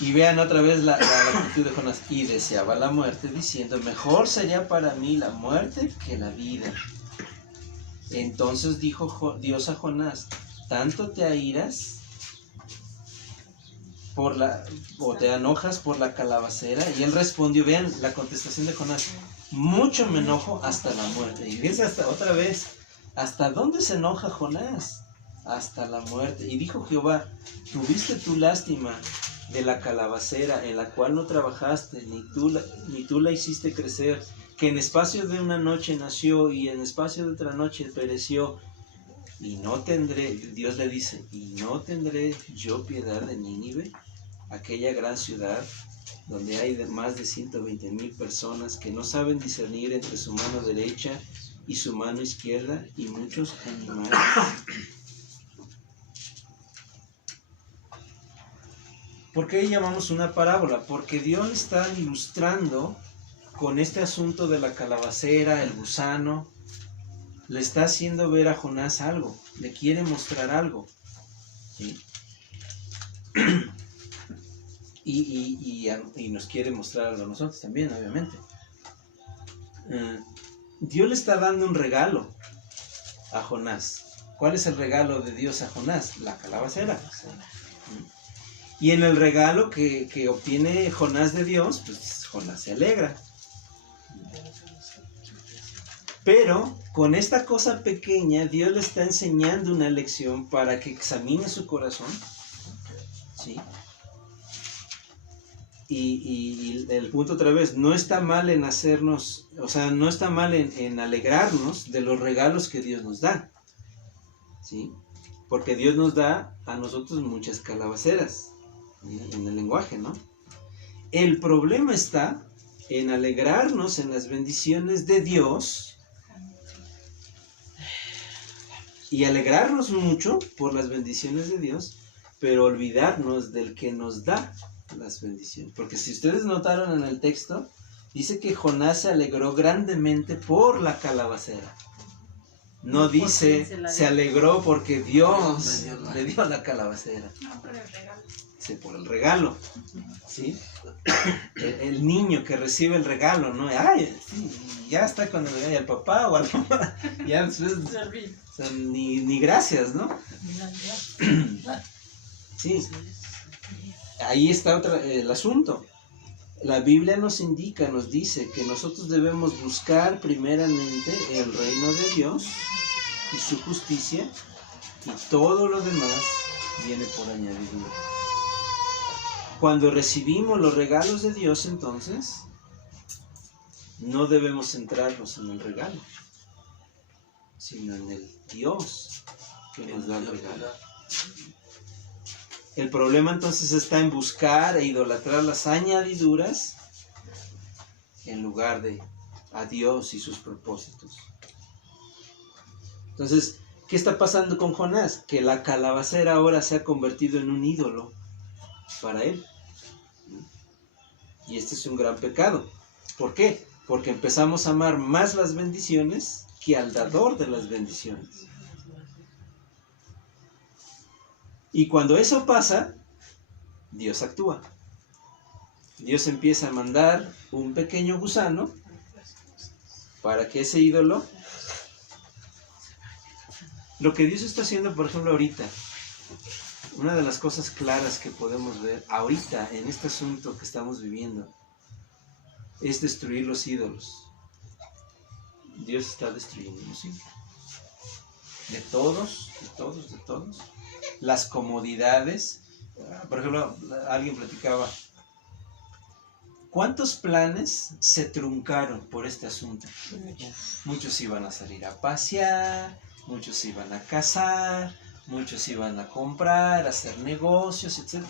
Y vean otra vez la actitud de Jonás. Y deseaba la muerte, diciendo, mejor sería para mí la muerte que la vida. Entonces dijo Dios a Jonás, ¿tanto te airas o te enojas por la calabacera? Y él respondió, vean la contestación de Jonás, mucho me enojo hasta la muerte. Y fíjense otra vez, ¿hasta dónde se enoja Jonás? Hasta la muerte. Y dijo Jehová, ¿tuviste tu lástima de la calabacera en la cual no trabajaste, ni tú la hiciste crecer, que en espacio de una noche nació y en espacio de otra noche pereció? Y no tendré, Dios le dice, y no tendré yo piedad de Nínive, aquella gran ciudad donde hay más de 120,000 personas que no saben discernir entre su mano derecha y su mano izquierda, y muchos animales. ¿Por qué llamamos una parábola? Porque Dios está ilustrando con este asunto de la calabacera, el gusano, le está haciendo ver a Jonás algo, le quiere mostrar algo, ¿sí? Y nos quiere mostrar algo a nosotros también, obviamente. Dios le está dando un regalo a Jonás. ¿Cuál es el regalo de Dios a Jonás? La calabacera. Y en el regalo que obtiene Jonás de Dios, pues Jonás se alegra. Pero con esta cosa pequeña, Dios le está enseñando una lección para que examine su corazón, ¿sí? Y el punto otra vez, no está mal en hacernos, o sea, no está mal en alegrarnos de los regalos que Dios nos da, ¿sí? Porque Dios nos da a nosotros muchas calabaceras, ¿sí? En el lenguaje, ¿no? El problema está en alegrarnos en las bendiciones de Dios y alegrarnos mucho por las bendiciones de Dios, pero olvidarnos del que nos da las bendiciones. Porque si ustedes notaron en el texto, dice que Jonás se alegró grandemente por la calabacera. No ¿Por quién dice, se la se dio? alegró porque Dios le dio la calabacera. No, por el regalo. Sí, por el regalo. ¿Sí? El niño que recibe el regalo, ¿no? Ay, sí, ya está cuando le vaya al papá o a la mamá. Ya después, o sea, ni gracias, ¿no? Sí. Ahí está el asunto. La Biblia nos indica, nos dice que nosotros debemos buscar primeramente el reino de Dios y su justicia, y todo lo demás viene por añadidura. Cuando recibimos los regalos de Dios, entonces, no debemos centrarnos en el regalo, sino en el Dios que nos da el regalo. El problema entonces está en buscar e idolatrar las añadiduras en lugar de a Dios y sus propósitos. Entonces, ¿qué está pasando con Jonás? Que la calabacera ahora se ha convertido en un ídolo para él. Y este es un gran pecado. ¿Por qué? Porque empezamos a amar más las bendiciones que al dador de las bendiciones. Y cuando eso pasa, Dios actúa. Dios empieza a mandar un pequeño gusano para que ese ídolo... Lo que Dios está haciendo, por ejemplo, ahorita, una de las cosas claras que podemos ver ahorita en este asunto que estamos viviendo, es destruir los ídolos. Dios está destruyendo los ídolos. De todos. Las comodidades. Por ejemplo, alguien platicaba, ¿cuántos planes se truncaron por este asunto? Muchos iban a salir a pasear, muchos iban a casar, muchos iban a comprar, a hacer negocios, etc.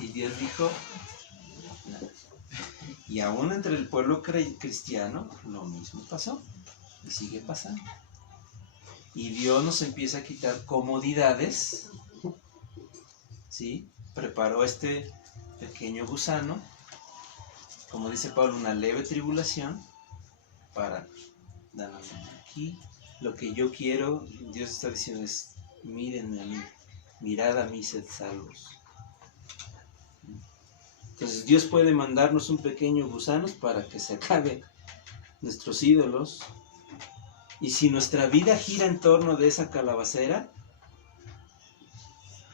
Y Dios dijo, no. Y aún entre el pueblo cristiano, lo mismo pasó, y sigue pasando. Y Dios nos empieza a quitar comodidades, ¿sí? Preparó este pequeño gusano, como dice Pablo, una leve tribulación, para darnos aquí. Lo que yo quiero, Dios está diciendo es, mírenme a mí, mirad a mí, sed salvos. Entonces Dios puede mandarnos un pequeño gusano para que se acaben nuestros ídolos. Y si nuestra vida gira en torno de esa calabacera,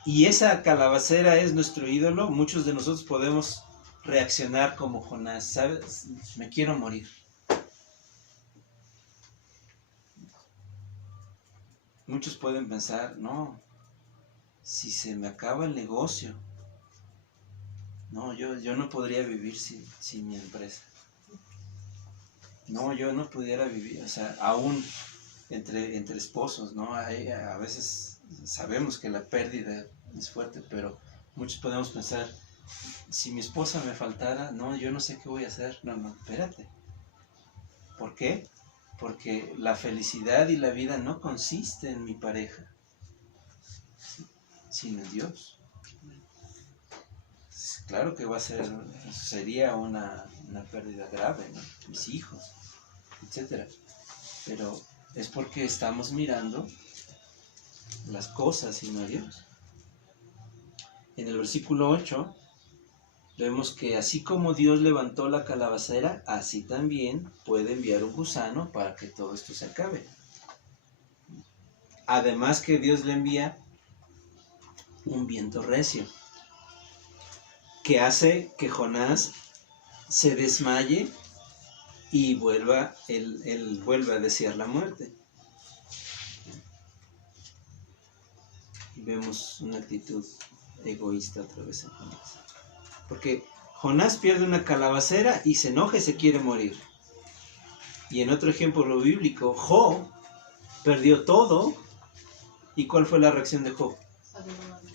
y esa calabacera es nuestro ídolo, muchos de nosotros podemos reaccionar como Jonás, ¿sabes? Me quiero morir. Muchos pueden pensar, no, si se me acaba el negocio, no, yo no podría vivir sin mi empresa. No, yo no pudiera vivir, o sea, aún entre esposos, ¿no? A veces sabemos que la pérdida es fuerte, pero muchos podemos pensar, si mi esposa me faltara, no, yo no sé qué voy a hacer. No, espérate. ¿Por qué? Porque la felicidad y la vida no consiste en mi pareja, sino en Dios. Claro que sería una pérdida grave, ¿no? Mis hijos, etcétera. Pero es porque estamos mirando las cosas y no a Dios. En el versículo 8 vemos que así como Dios levantó la calabacera, así también puede enviar un gusano para que todo esto se acabe. Además que Dios le envía un viento recio que hace que Jonás se desmaye y él vuelve a desear la muerte. Vemos una actitud egoísta otra vez en Jonás. Porque Jonás pierde una calabacera y se enoja y se quiere morir. Y en otro ejemplo bíblico, Job perdió todo. ¿Y cuál fue la reacción de Job?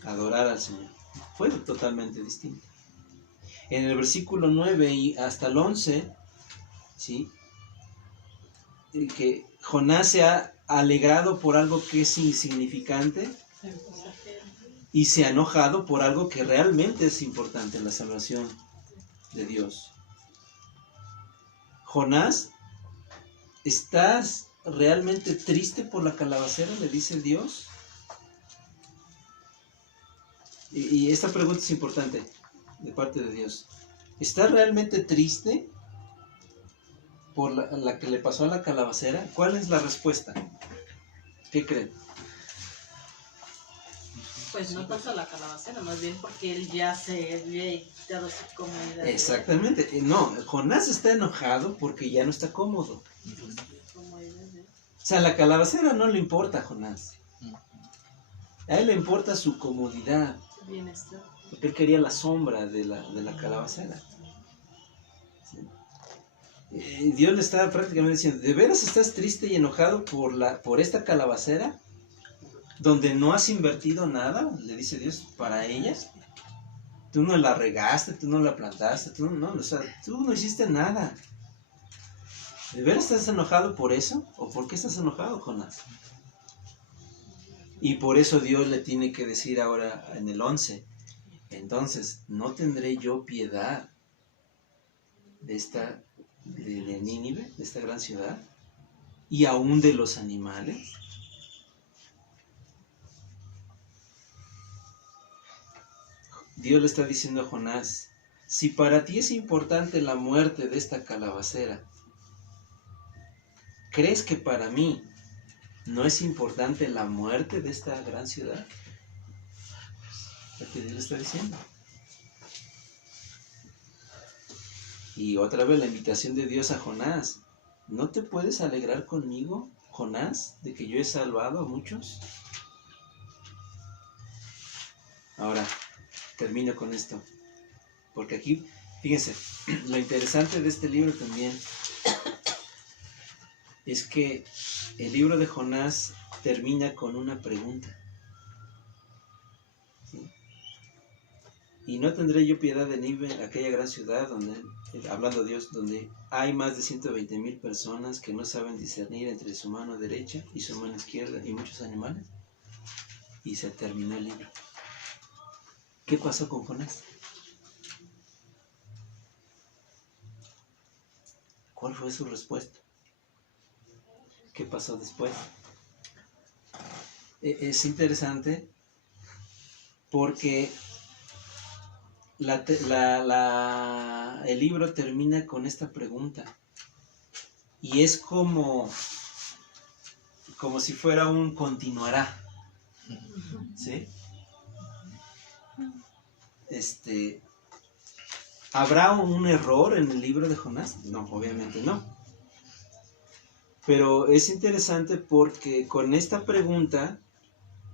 Adorar al Señor. Fue totalmente distinto. En el versículo 9 y hasta el 11, ¿sí? Que Jonás se ha alegrado por algo que es insignificante y se ha enojado por algo que realmente es importante, la salvación de Dios. Jonás, estás realmente triste por la calabacera? Le dice Dios. Y esta pregunta es importante de parte de Dios. ¿Está realmente triste por la que le pasó a la calabacera? ¿Cuál es la respuesta? ¿Qué creen? Pues no tanto la calabacera, más bien porque él ya se había quitado su comodidad. Exactamente. No, Jonás está enojado porque ya no está cómodo. O sea, la calabacera no le importa a Jonás. A él le importa su comodidad. Bienestar. Porque él quería la sombra de la calabacera. ¿Sí? Dios le estaba prácticamente diciendo, ¿de veras estás triste y enojado por esta calabacera? Donde no has invertido nada, le dice Dios, para ella. Tú no la regaste, tú no la plantaste, tú no hiciste nada. ¿De veras estás enojado por eso? ¿O por qué estás enojado, Jonás? Y por eso Dios le tiene que decir ahora en el 11, entonces, ¿no tendré yo piedad de Nínive, de esta gran ciudad? ¿Y aún de los animales? Dios le está diciendo a Jonás, si para ti es importante la muerte de esta calabacera, ¿crees que para mí no es importante la muerte de esta gran ciudad? Lo que Dios le está diciendo. Y otra vez la invitación de Dios a Jonás, ¿no te puedes alegrar conmigo, Jonás, de que yo he salvado a muchos? Ahora, termino con esto, porque aquí, fíjense, lo interesante de este libro también es que el libro de Jonás termina con una pregunta. ¿Sí? Y no tendré yo piedad de Nínive, aquella gran ciudad donde, hablando Dios, donde hay más de 120,000 personas que no saben discernir entre su mano derecha y su mano izquierda y muchos animales. Y se terminó el libro. ¿Qué pasó con Jonás? ¿Cuál fue su respuesta? ¿Qué pasó después? Es interesante porque el libro termina con esta pregunta y es como si fuera un continuará, ¿sí? ¿Habrá un error en el libro de Jonás? No, obviamente no. Pero es interesante porque con esta pregunta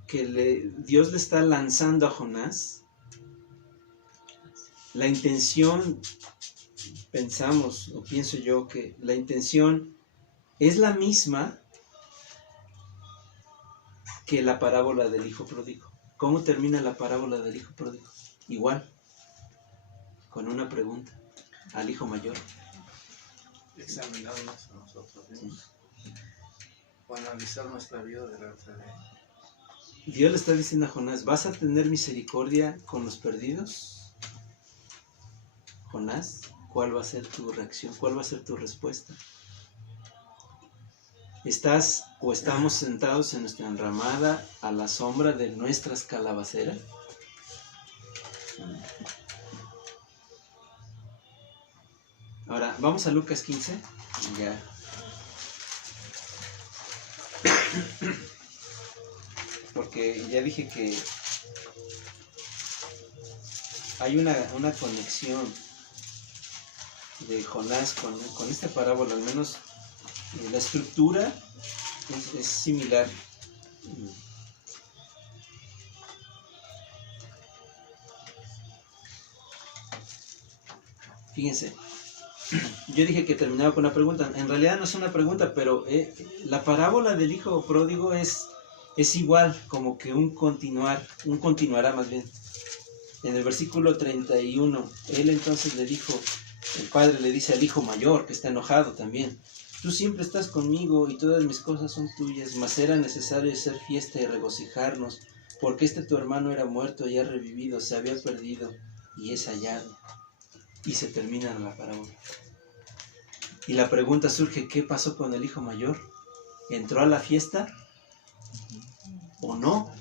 que Dios le está lanzando a Jonás, la intención, pensamos o pienso yo que la intención es la misma que la parábola del hijo pródigo. ¿Cómo termina la parábola del hijo pródigo? Igual, con una pregunta al hijo mayor. Examinarnos a nosotros mismos. O analizar nuestra vida delante de él. Dios le está diciendo a Jonás, ¿vas a tener misericordia con los perdidos? Jonás, ¿cuál va a ser tu reacción? ¿Cuál va a ser tu respuesta? ¿Estás o estamos sentados en nuestra enramada a la sombra de nuestras calabaceras? Ahora, vamos a Lucas 15. Ya. Porque ya dije que hay una conexión de Jonás con esta parábola, al menos la estructura es similar. Fíjense, yo dije que terminaba con una pregunta. En realidad no es una pregunta, pero la parábola del hijo pródigo es igual, como que un continuará más bien. En el versículo 31, él entonces le dijo, el padre le dice al hijo mayor, que está enojado también, tú siempre estás conmigo y todas mis cosas son tuyas, mas era necesario hacer fiesta y regocijarnos, porque tu hermano era muerto y ha revivido, se había perdido y es hallado. Y se termina la parábola. Y la pregunta surge, ¿qué pasó con el hijo mayor? ¿Entró a la fiesta o no?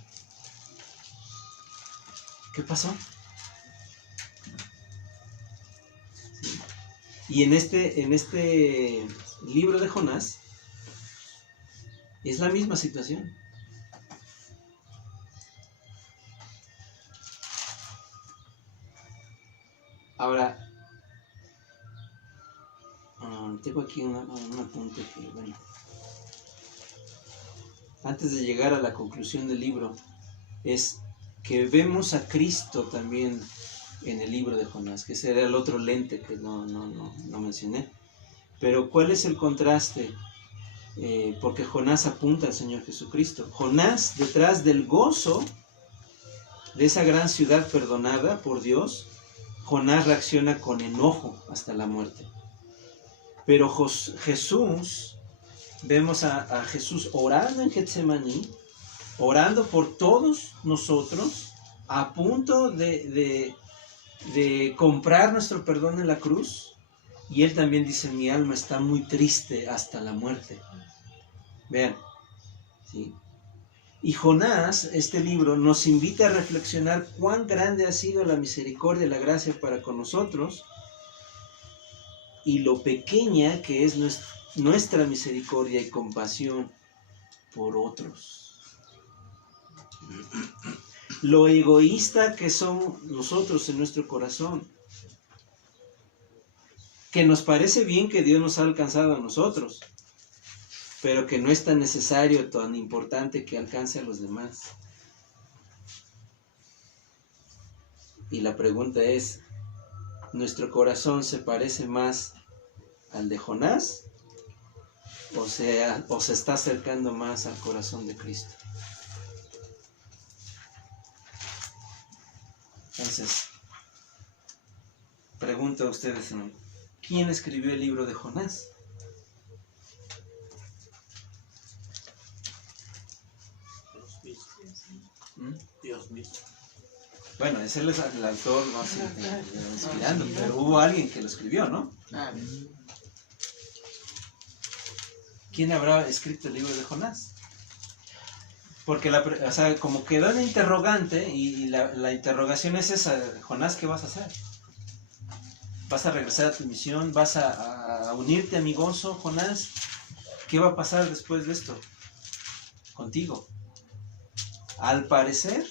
¿Qué pasó? ¿Sí? Y en este libro de Jonás es la misma situación. Ahora, tengo aquí un apunte que, bueno, antes de llegar a la conclusión del libro, es que vemos a Cristo también en el libro de Jonás, que ese era el otro lente que no mencioné. Pero ¿cuál es el contraste? Porque Jonás apunta al Señor Jesucristo. Jonás, detrás del gozo de esa gran ciudad perdonada por Dios, Jonás reacciona con enojo hasta la muerte. Pero Jesús, vemos a Jesús orando en Getsemaní, orando por todos nosotros, a punto de comprar nuestro perdón en la cruz. Y él también dice, mi alma está muy triste hasta la muerte. Vean, ¿sí? Y Jonás, este libro, nos invita a reflexionar cuán grande ha sido la misericordia y la gracia para con nosotros y lo pequeña que es nuestra misericordia y compasión por otros. Lo egoísta que somos nosotros en nuestro corazón, que nos parece bien que Dios nos ha alcanzado a nosotros, pero que no es tan necesario, tan importante que alcance a los demás. Y la pregunta es, ¿nuestro corazón se parece más al de Jonás o se está acercando más al corazón de Cristo? Entonces, pregunto a ustedes, ¿quién escribió el libro de Jonás? Dios mismo. Bueno, ese es el autor más inspirando, pero hubo alguien que lo escribió, ¿no? ¿Quién habrá escrito el libro de Jonás? Porque como quedó en interrogante y la interrogación es esa, Jonás, ¿qué vas a hacer? ¿Vas a regresar a tu misión? ¿Vas a unirte a mi gozo, Jonás? ¿Qué va a pasar después de esto contigo? Al parecer,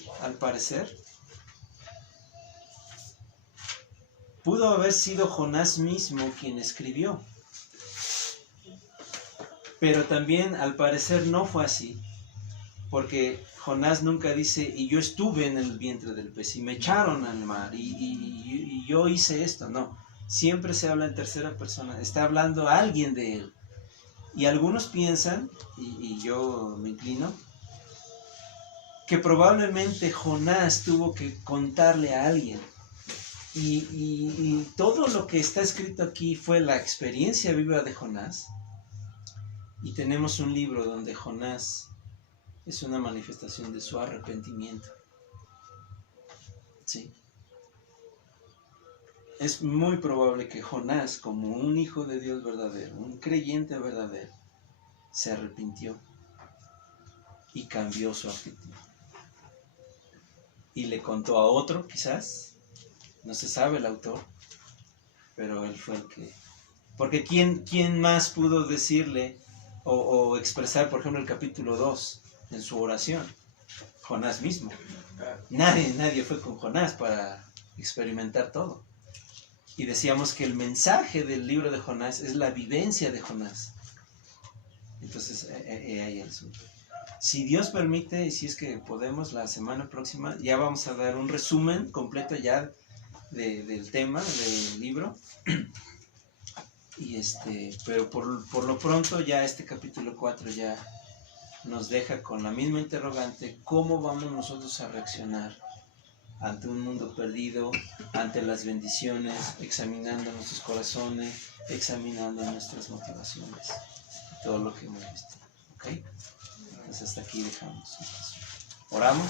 pudo haber sido Jonás mismo quien escribió. Pero también, al parecer, no fue así. Porque Jonás nunca dice, y yo estuve en el vientre del pez, y me echaron al mar, y yo hice esto. No, siempre se habla en tercera persona. Está hablando alguien de él. Y algunos piensan, y yo me inclino, que probablemente Jonás tuvo que contarle a alguien. Y todo lo que está escrito aquí fue la experiencia viva de Jonás. Y tenemos un libro donde Jonás es una manifestación de su arrepentimiento. Sí. Es muy probable que Jonás, como un hijo de Dios verdadero, un creyente verdadero, se arrepintió y cambió su actitud. Y le contó a otro, quizás, no se sabe el autor, pero él fue el que... Porque ¿quién más pudo decirle o expresar, por ejemplo, el capítulo 2 en su oración? Jonás mismo. Nadie fue con Jonás para experimentar todo. Y decíamos que el mensaje del libro de Jonás es la vivencia de Jonás. Entonces, ahí el asunto. Si Dios permite, y si es que podemos, la semana próxima ya vamos a dar un resumen completo ya del tema del libro. Y pero por lo pronto ya este capítulo 4 ya nos deja con la misma interrogante: ¿cómo vamos nosotros a reaccionar ante un mundo perdido, ante las bendiciones, examinando nuestros corazones, examinando nuestras motivaciones, todo lo que hemos visto? ¿Ok? Entonces hasta aquí dejamos. Oramos.